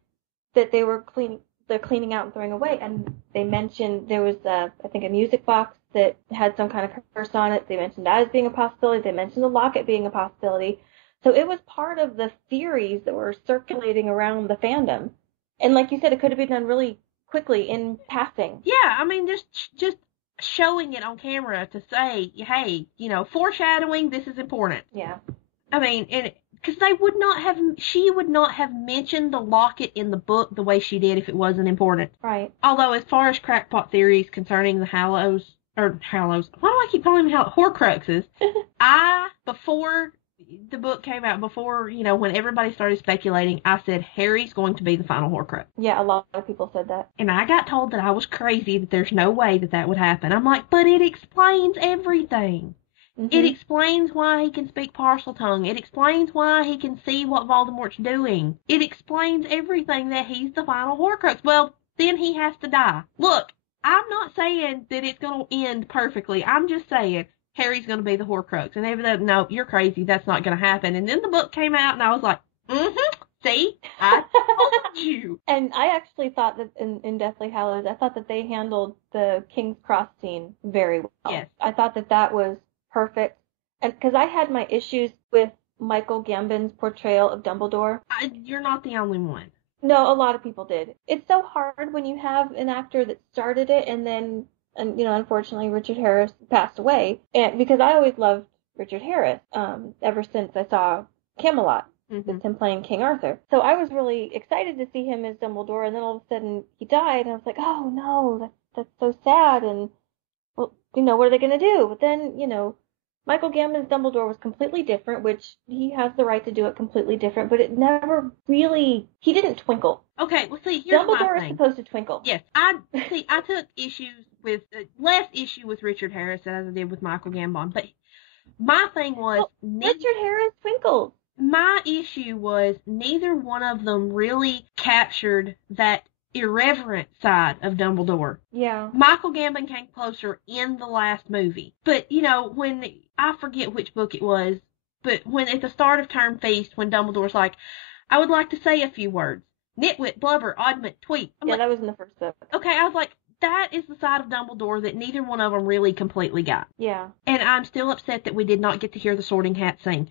That they're cleaning out and throwing away. And they mentioned there was I think a music box that had some kind of curse on it. They mentioned that as being a possibility. They mentioned the locket being a possibility. So it was part of the theories that were circulating around the fandom. And like you said, it could have been done really quickly in passing. Yeah, I mean, just showing it on camera to say, hey, foreshadowing, this is important. Yeah. I mean, because she would not have mentioned the locket in the book the way she did if it wasn't important. Right. Although, as far as crackpot theories concerning the hallows, why do I keep calling them Horcruxes? Before the book came out, before, when everybody started speculating, I said, Harry's going to be the final Horcrux. Yeah, a lot of people said that. And I got told that I was crazy, that there's no way that would happen. I'm like, but it explains everything. Mm-hmm. It explains why he can speak Parseltongue. It explains why he can see what Voldemort's doing. It explains everything, that he's the final Horcrux. Well, then he has to die. Look, I'm not saying that it's going to end perfectly. I'm just saying Harry's going to be the Horcrux. And they were like, no, you're crazy. That's not going to happen. And then the book came out, and I was like, see? I told you. And I actually thought that in Deathly Hallows, I thought that they handled the King's Cross scene very well. Yes. I thought that was perfect. And because I had my issues with Michael Gambon's portrayal of Dumbledore. You're not the only one. No, a lot of people did. It's so hard when you have an actor that started it and then, unfortunately Richard Harris passed away. And because I always loved Richard Harris, ever since I saw Camelot, with him playing King Arthur. So I was really excited to see him as Dumbledore, and then all of a sudden he died, and I was like, oh no, that's so sad, and, well, what are they going to do? But then, Michael Gambon's Dumbledore was completely different, which he has the right to do it completely different, but it never really, he didn't twinkle. Okay, well, see, here's Dumbledore my thing. is supposed to twinkle. Yes, I took issues with, less issue with Richard Harris as I did with Michael Gambon, but my thing was... Richard Harris twinkled. My issue was neither one of them really captured that irreverent side of Dumbledore. Yeah. Michael Gambon came closer in the last movie. But, when, I forget which book it was, but when at the start of Term Feast, when Dumbledore's like, I would like to say a few words. Nitwit, blubber, oddment, tweet. That was in the first book. Okay, I was like, that is the side of Dumbledore that neither one of them really completely got. Yeah. And I'm still upset that we did not get to hear the Sorting Hat sing.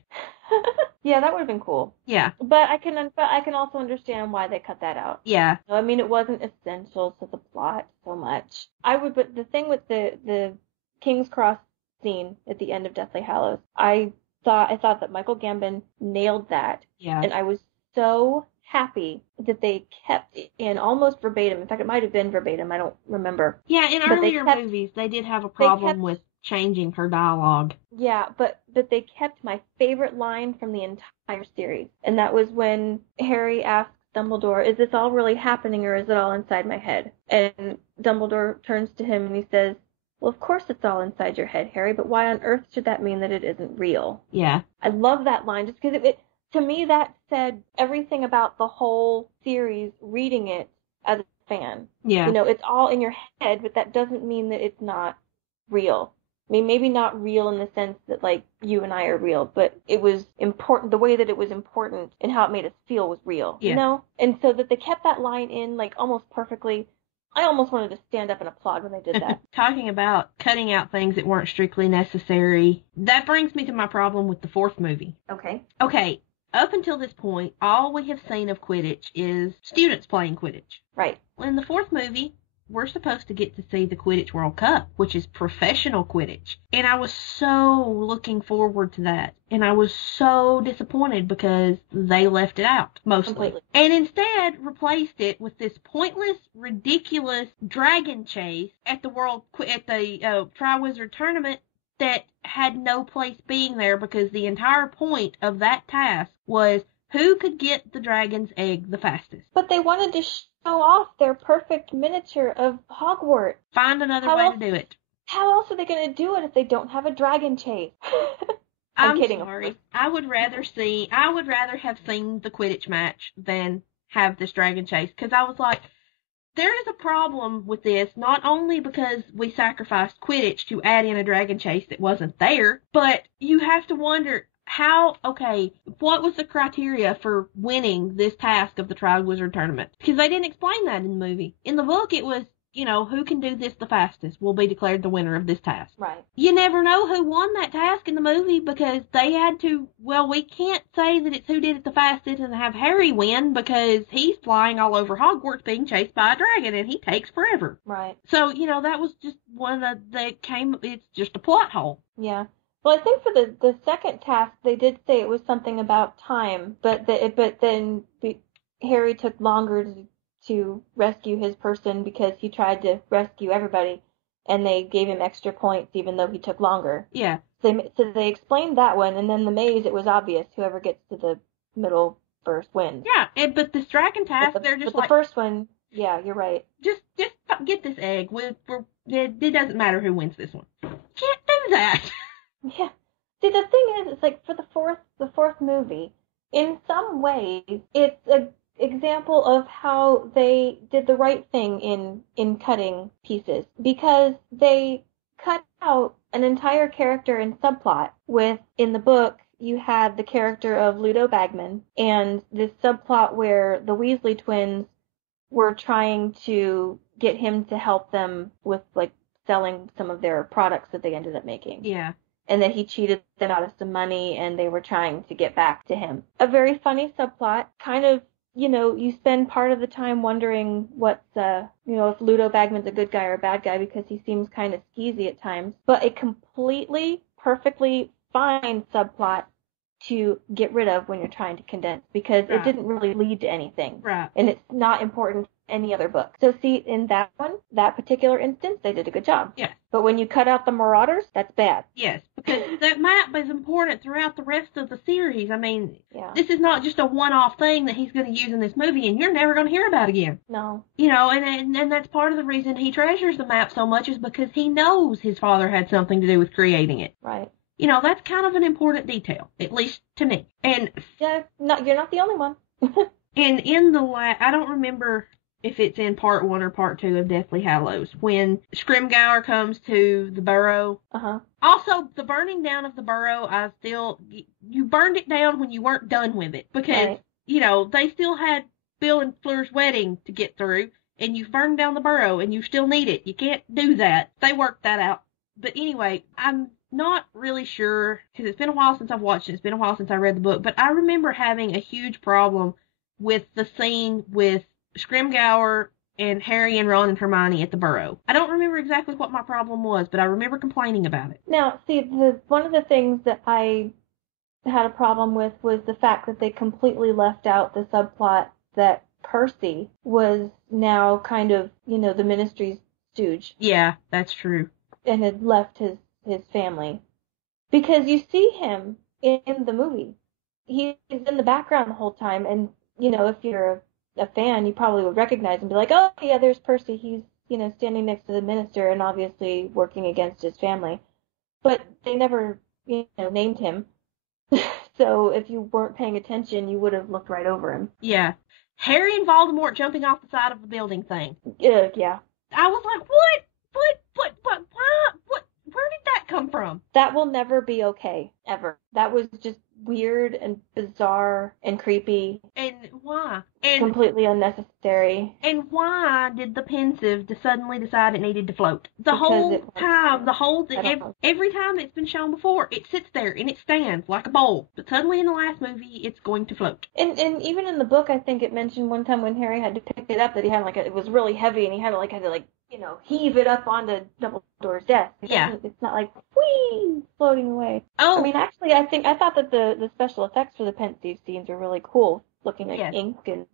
Yeah, that would have been cool. Yeah. But I can also understand why they cut that out. Yeah. I mean, it wasn't essential to the plot so much. But the thing with the King's Cross scene at the end of Deathly Hallows, I thought that Michael Gambon nailed that. Yeah. And I was so happy that they kept it in almost verbatim. In fact, it might have been verbatim. I don't remember. Yeah, in earlier movies, they did have a problem with changing her dialogue. Yeah, but they kept my favorite line from the entire series. And that was when Harry asks Dumbledore, is this all really happening or is it all inside my head? And Dumbledore turns to him and he says, well, of course it's all inside your head, Harry, but why on earth should that mean that it isn't real? Yeah. I love that line just because it to me that said everything about the whole series reading it as a fan. Yeah. It's all in your head, but that doesn't mean that it's not real. I mean, maybe not real in the sense that, like, you and I are real, but it was important. The way that it was important and how it made us feel was real, And so that they kept that line in, like, almost perfectly. I almost wanted to stand up and applaud when they did that. Talking about cutting out things that weren't strictly necessary, that brings me to my problem with the fourth movie. Okay, up until this point, all we have seen of Quidditch is students playing Quidditch. Right. Well, in the fourth movie, we're supposed to get to see the Quidditch World Cup, which is professional Quidditch. And I was so looking forward to that. And I was so disappointed because they left it out, mostly. Completely. And instead replaced it with this pointless, ridiculous dragon chase at the Triwizard Tournament that had no place being there because the entire point of that task was Who could get the dragon's egg the fastest? But they wanted to show off their perfect miniature of Hogwarts. Find another way to do it. How else are they going to do it if they don't have a dragon chase? I'm kidding, sorry. I would rather have seen the Quidditch match than have this dragon chase, because I was like, there is a problem with this, not only because we sacrificed Quidditch to add in a dragon chase that wasn't there, but you have to wonder what was the criteria for winning this task of the Triwizard Tournament? Because they didn't explain that in the movie. In the book, it was, who can do this the fastest will be declared the winner of this task. Right. You never know who won that task in the movie, because they had to, we can't say that it's who did it the fastest and have Harry win, because he's flying all over Hogwarts being chased by a dragon and he takes forever. Right. So, that was just one of it's just a plot hole. Yeah. Well, I think for the second task, they did say it was something about time, but then Harry took longer to rescue his person because he tried to rescue everybody, and they gave him extra points even though he took longer. Yeah. So they explained that one, and then the maze, it was obvious whoever gets to the middle first wins. Yeah, but this dragon task, they're just like... the first one, yeah, you're right. Just get this egg. It doesn't matter who wins this one. Can't do that. Yeah. See, the thing is, it's like for the fourth movie, in some ways, it's an example of how they did the right thing in cutting pieces, because they cut out an entire character and subplot in the book, you had the character of Ludo Bagman, and this subplot where the Weasley twins were trying to get him to help them with, like, selling some of their products that they ended up making. Yeah. And that he cheated them out of some money, and they were trying to get back to him. A very funny subplot. Kind of, you spend part of the time wondering what's, if Ludo Bagman's a good guy or a bad guy, because he seems kind of skeezy at times. But a completely, perfectly fine subplot to get rid of when you're trying to condense, because it didn't really lead to anything. Right. And it's not important in any other book. So see, in that particular instance, they did a good job. Yeah. But when you cut out the Marauders, that's bad. Yes, because that map is important throughout the rest of the series. I mean, yeah. This is not just a one-off thing that he's going to use in this movie and you're never going to hear about again. No. And that's part of the reason he treasures the map so much, is because he knows his father had something to do with creating it. Right. That's kind of an important detail, at least to me. And yeah, you're not the only one. And in I don't remember if it's in part 1 or part 2 of Deathly Hallows, when Scrimgeour comes to the burrow. Uh-huh. Also, the burning down of the burrow, you burned it down when you weren't done with it, because, they still had Bill and Fleur's wedding to get through, and you burned down the burrow, and you still need it. You can't do that. They worked that out. But anyway, I'm not really sure, because it's been a while since I've watched it. It's been a while since I read the book, but I remember having a huge problem with the scene with Scrimgeour and Harry and Ron and Hermione at the burrow. I don't remember exactly what my problem was, but I remember complaining about it. Now, see, one of the things that I had a problem with was the fact that they completely left out the subplot that Percy was now kind of, the Ministry's stooge. Yeah, that's true. And had left his family. Because you see him in the movie. He's in the background the whole time, and, if you're a fan, you probably would recognize him and be like, oh, yeah, there's Percy. He's, standing next to the minister and obviously working against his family. But they never, named him. So if you weren't paying attention, you would have looked right over him. Yeah. Harry and Voldemort jumping off the side of the building thing. Yeah. I was like, what? Where did that come from? That will never be okay, ever. That was just weird and bizarre and creepy. And why? Completely unnecessary. And why did the pensive suddenly decide it needed to float? Every time it's been shown before, it sits there and it stands like a bowl. But suddenly in the last movie, it's going to float. And even in the book, I think it mentioned one time when Harry had to pick it up that he had it was really heavy and he had to heave it up onto Dumbledore's desk. Yeah. It's not like, whee, floating away. Oh. I mean, actually, I thought that the special effects for the pensive scenes were really cool. Looking like ink and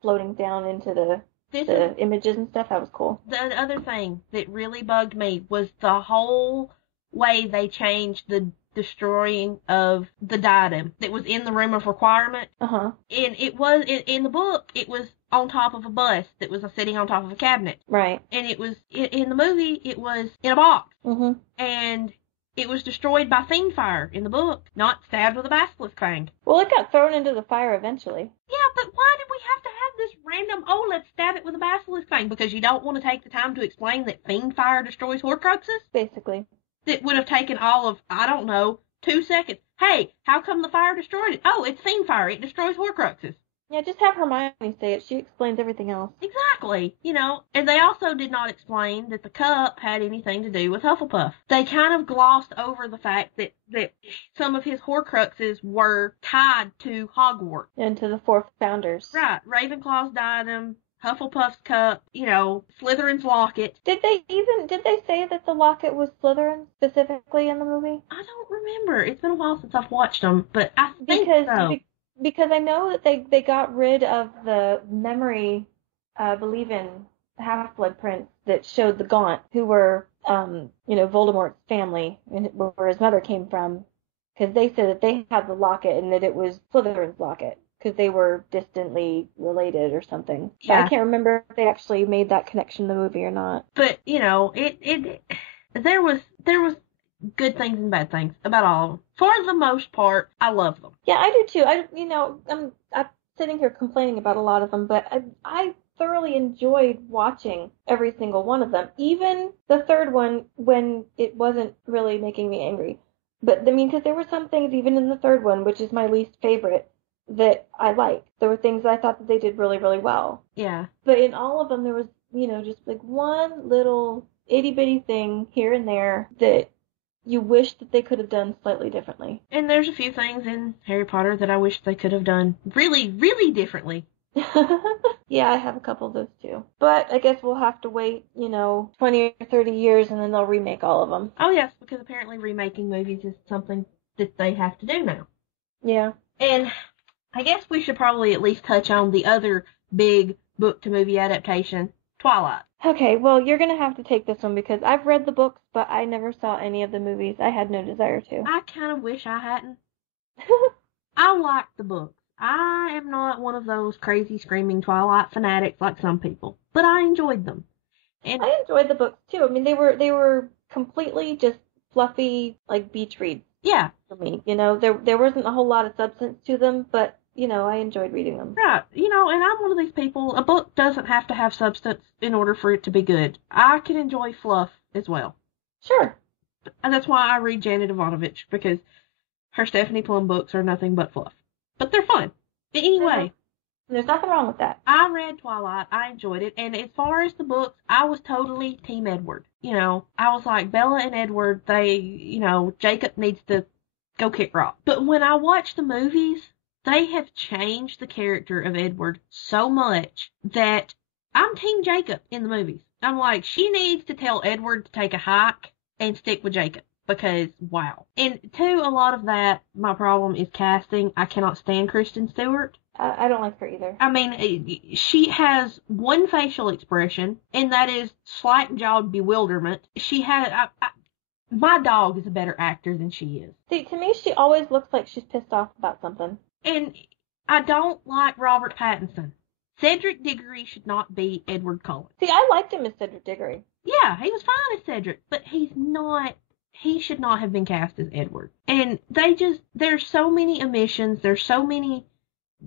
floating down into the images and stuff. That was cool. The other thing that really bugged me was the whole way they changed destroying of the diadem that was in the room of requirement. Uh-huh. And it was, in the book, it was on top of a bust that was sitting on top of a cabinet. Right. And it was, in the movie, it was in a box. Mm-hmm. And it was destroyed by fiend fire in the book, not stabbed with a basilisk fang. Well, it got thrown into the fire eventually. Yeah, but why did we have to have this random, oh, let's stab it with a basilisk fang? Because you don't want to take the time to explain that fiend fire destroys Horcruxes? Basically. That would have taken all of, I don't know, 2 seconds. Hey, how come the fire destroyed it? Oh, it's fiend fire. It destroys Horcruxes. Yeah, just have Hermione say it. She explains everything else. Exactly. And they also did not explain that the cup had anything to do with Hufflepuff. They kind of glossed over the fact that some of his Horcruxes were tied to Hogwarts. And to the 4 founders. Right. Ravenclaw's diadem, Hufflepuff's cup, Slytherin's locket. Did they say that the locket was Slytherin specifically in the movie? I don't remember. It's been a while since I've watched them, but I think so. Because I know that they got rid of the memory, I believe in Half-Blood Prince, that showed the Gaunt, who were, Voldemort's family, and where his mother came from, because they said that they had the locket and that it was Slytherin's locket, because they were distantly related or something. Yeah. But I can't remember if they actually made that connection in the movie or not. But, there was good things and bad things about all of them. For the most part, I love them. Yeah, I do too. I'm sitting here complaining about a lot of them, but I thoroughly enjoyed watching every single one of them. Even the third one when it wasn't really making me angry. But, because there were some things even in the third one, which is my least favorite, that I liked. There were things I thought that they did really, really well. Yeah. But in all of them, there was, just like one little itty-bitty thing here and there that you wish that they could have done slightly differently. And there's a few things in Harry Potter that I wish they could have done really, really differently. Yeah, I have a couple of those too. But I guess we'll have to wait, 20 or 30 years and then they'll remake all of them. Oh, yes, because apparently remaking movies is something that they have to do now. Yeah. And I guess we should probably at least touch on the other big book-to-movie adaptation, Twilight. Okay, well, you're going to have to take this one because I've read the books, but I never saw any of the movies. I had no desire to. I kind of wish I hadn't. I like the books. I am not one of those crazy screaming Twilight fanatics like some people, but I enjoyed them. And I enjoyed the books too. They were completely just fluffy, like beach reads. Yeah. For me, there wasn't a whole lot of substance to them, but I enjoyed reading them. Right. And I'm one of these people, a book doesn't have to have substance in order for it to be good. I can enjoy fluff as well. Sure. And that's why I read Janet Ivanovich, because her Stephanie Plum books are nothing but fluff. But they're fun. But anyway. There's nothing wrong with that. I read Twilight. I enjoyed it. And as far as the books, I was totally Team Edward. I was like, Bella and Edward, Jacob needs to go kick rock. But when I watched the movies, they have changed the character of Edward so much that I'm Team Jacob in the movies. I'm like, she needs to tell Edward to take a hike and stick with Jacob because, wow. And to a lot of that, my problem is casting. I cannot stand Kristen Stewart. I don't like her either. She has one facial expression, and that is slight jawed bewilderment. My dog is a better actor than she is. See, to me, she always looks like she's pissed off about something. And I don't like Robert Pattinson. Cedric Diggory should not be Edward Cullen. See, I liked him as Cedric Diggory. Yeah, he was fine as Cedric, but he should not have been cast as Edward. And there's so many omissions,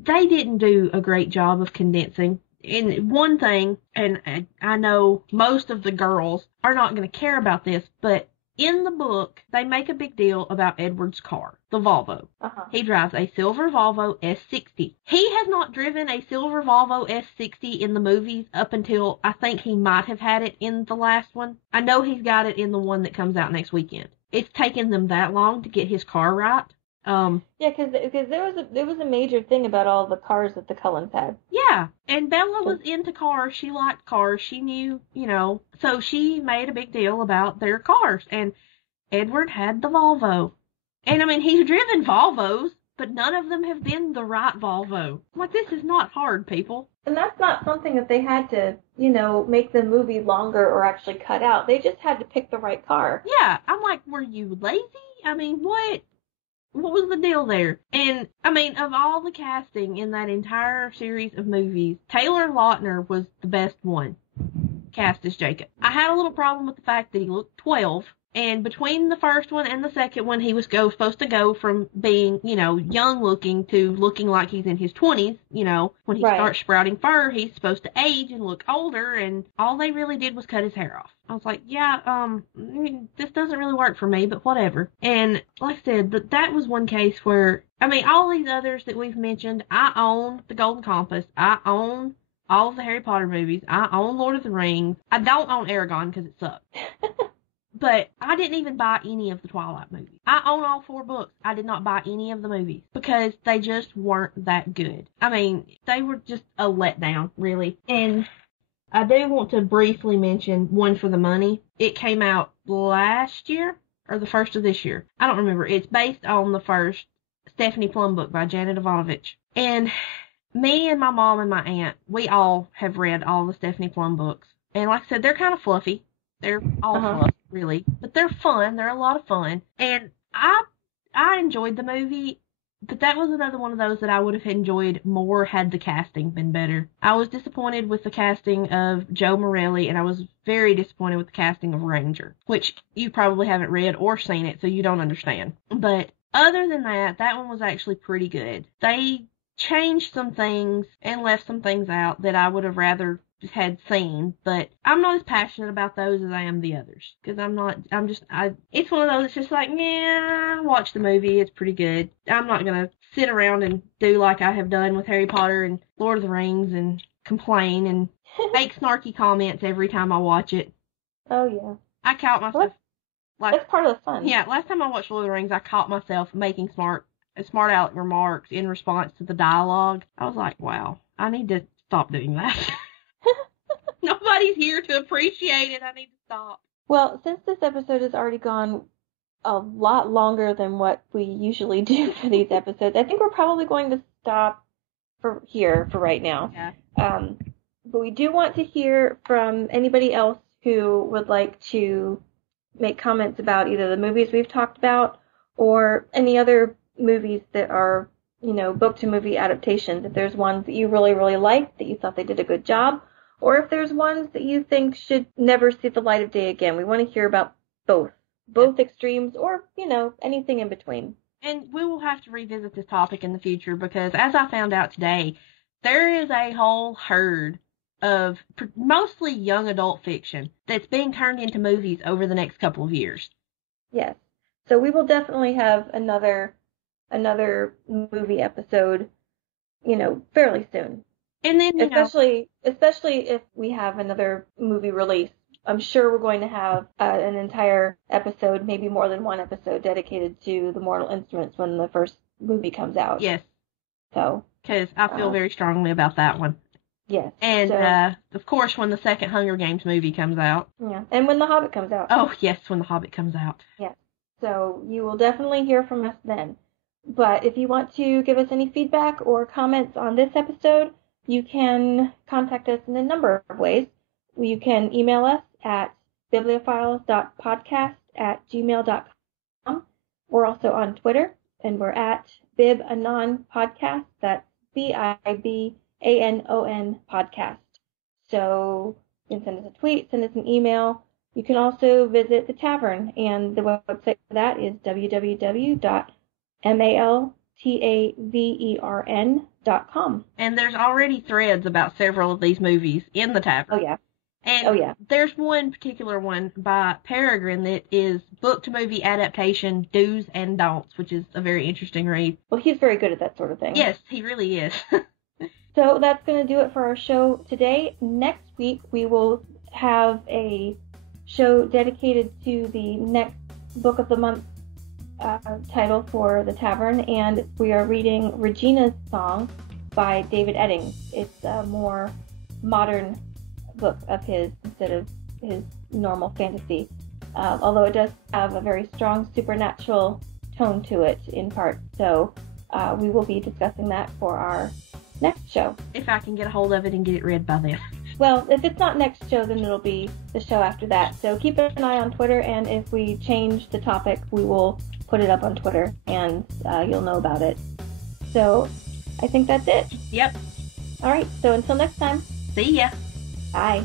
they didn't do a great job of condensing. And one thing, and I know most of the girls are not going to care about this, but in the book, they make a big deal about Edward's car, the Volvo. Uh-huh. He drives a silver Volvo S60. He has not driven a silver Volvo S60 in the movies up until I think he might have had it in the last one. I know he's got it in the one that comes out next weekend. It's taken them that long to get his car right. Yeah, because there was a major thing about all the cars that the Cullens had. Yeah, and Bella was into cars. She liked cars. She knew, so she made a big deal about their cars. And Edward had the Volvo. And, he's driven Volvos, but none of them have been the right Volvo. This is not hard, people. And that's not something that they had to, make the movie longer or actually cut out. They just had to pick the right car. Yeah, I'm like, were you lazy? I mean, what? What was the deal there? And, I mean, of all the casting in that entire series of movies, Taylor Lautner was the best one cast as Jacob. I had a little problem with the fact that he looked 12, and between the first one and the second one, he was supposed to go from being, young looking to looking like he's in his 20s. When he starts sprouting fur, he's supposed to age and look older, and all they really did was cut his hair off. I was like, this doesn't really work for me, but whatever. And like I said, that was one case where, I mean, all these others that we've mentioned, I own The Golden Compass. I own all of the Harry Potter movies. I own Lord of the Rings. I don't own Aragon because it sucked. But I didn't even buy any of the Twilight movies. I own all 4 books. I did not buy any of the movies because they just weren't that good. I mean, they were just a letdown, really. And I do want to briefly mention One for the Money. It came out last year or the first of this year. I don't remember. It's based on the first Stephanie Plum book by Janet Ivanovich. And me and my mom and my aunt, we all have read all the Stephanie Plum books. And like I said, they're kind of fluffy. They're all fluff, really. But they're fun. They're a lot of fun. And I enjoyed the movie, but that was another one of those that I would have enjoyed more had the casting been better. I was disappointed with the casting of Joe Morelli, and I was very disappointed with the casting of Ranger, which you probably haven't read or seen it, so you don't understand. But other than that, that one was actually pretty good. They changed some things and left some things out that I would have rather had seen, but I'm not as passionate about those as I am the others, because it's one of those, it's just like, yeah, watch the movie, it's pretty good. I'm not gonna sit around and do like I have done with Harry Potter and Lord of the Rings and complain and make snarky comments every time I watch it. Oh yeah. I caught myself. That's part of the fun. Yeah, last time I watched Lord of the Rings, I caught myself making smart aleck remarks in response to the dialogue. I was like, wow, I need to stop doing that. Nobody's here to appreciate it. I need to stop. Well, since this episode has already gone a lot longer than what we usually do for these episodes, I think we're probably going to stop for right now. Yeah. But we do want to hear from anybody else who would like to make comments about either the movies we've talked about or any other movies that are, book to movie adaptations. If there's ones that you really, really liked, that you thought they did a good job, or if there's ones that you think should never see the light of day again. We want to hear about both extremes, or, anything in between. And we will have to revisit this topic in the future, because as I found out today, there is a whole herd of mostly young adult fiction that's being turned into movies over the next couple of years. Yes. So we will definitely have another movie episode, fairly soon. And then, especially if we have another movie release, I'm sure we're going to have an entire episode, maybe more than one episode, dedicated to the Mortal Instruments when the first movie comes out. Yes. So. Because I feel very strongly about that one. Yes. And, of course, when the second Hunger Games movie comes out. Yeah. And when The Hobbit comes out. Oh, yes, when The Hobbit comes out. Yes. So you will definitely hear from us then. But if you want to give us any feedback or comments on this episode, you can contact us in a number of ways. You can email us at bibliophiles.podcast@gmail.com. We're also on Twitter, and we're at BibAnon That's BIBANON podcast. So you can send us a tweet, send us an email. You can also visit the tavern, and the website for that is www.maltavern.com. And there's already threads about several of these movies in the tavern. Oh, yeah. And there's one particular one by Peregrine that is book to movie adaptation do's and don'ts, which is a very interesting read. Well, he's very good at that sort of thing. Yes, he really is. So that's going to do it for our show today. Next week, we will have a show dedicated to the next book of the month title for the tavern, and we are reading Regina's Song by David Eddings. It's a more modern book of his instead of his normal fantasy, although it does have a very strong supernatural tone to it in part. So we will be discussing that for our next show. If I can get a hold of it and get it read by then. Well, if it's not next show, then it'll be the show after that. So keep an eye on Twitter, and if we change the topic, we will put it up on Twitter, and you'll know about it. So I think that's it. Yep. All right, so until next time. See ya. Bye.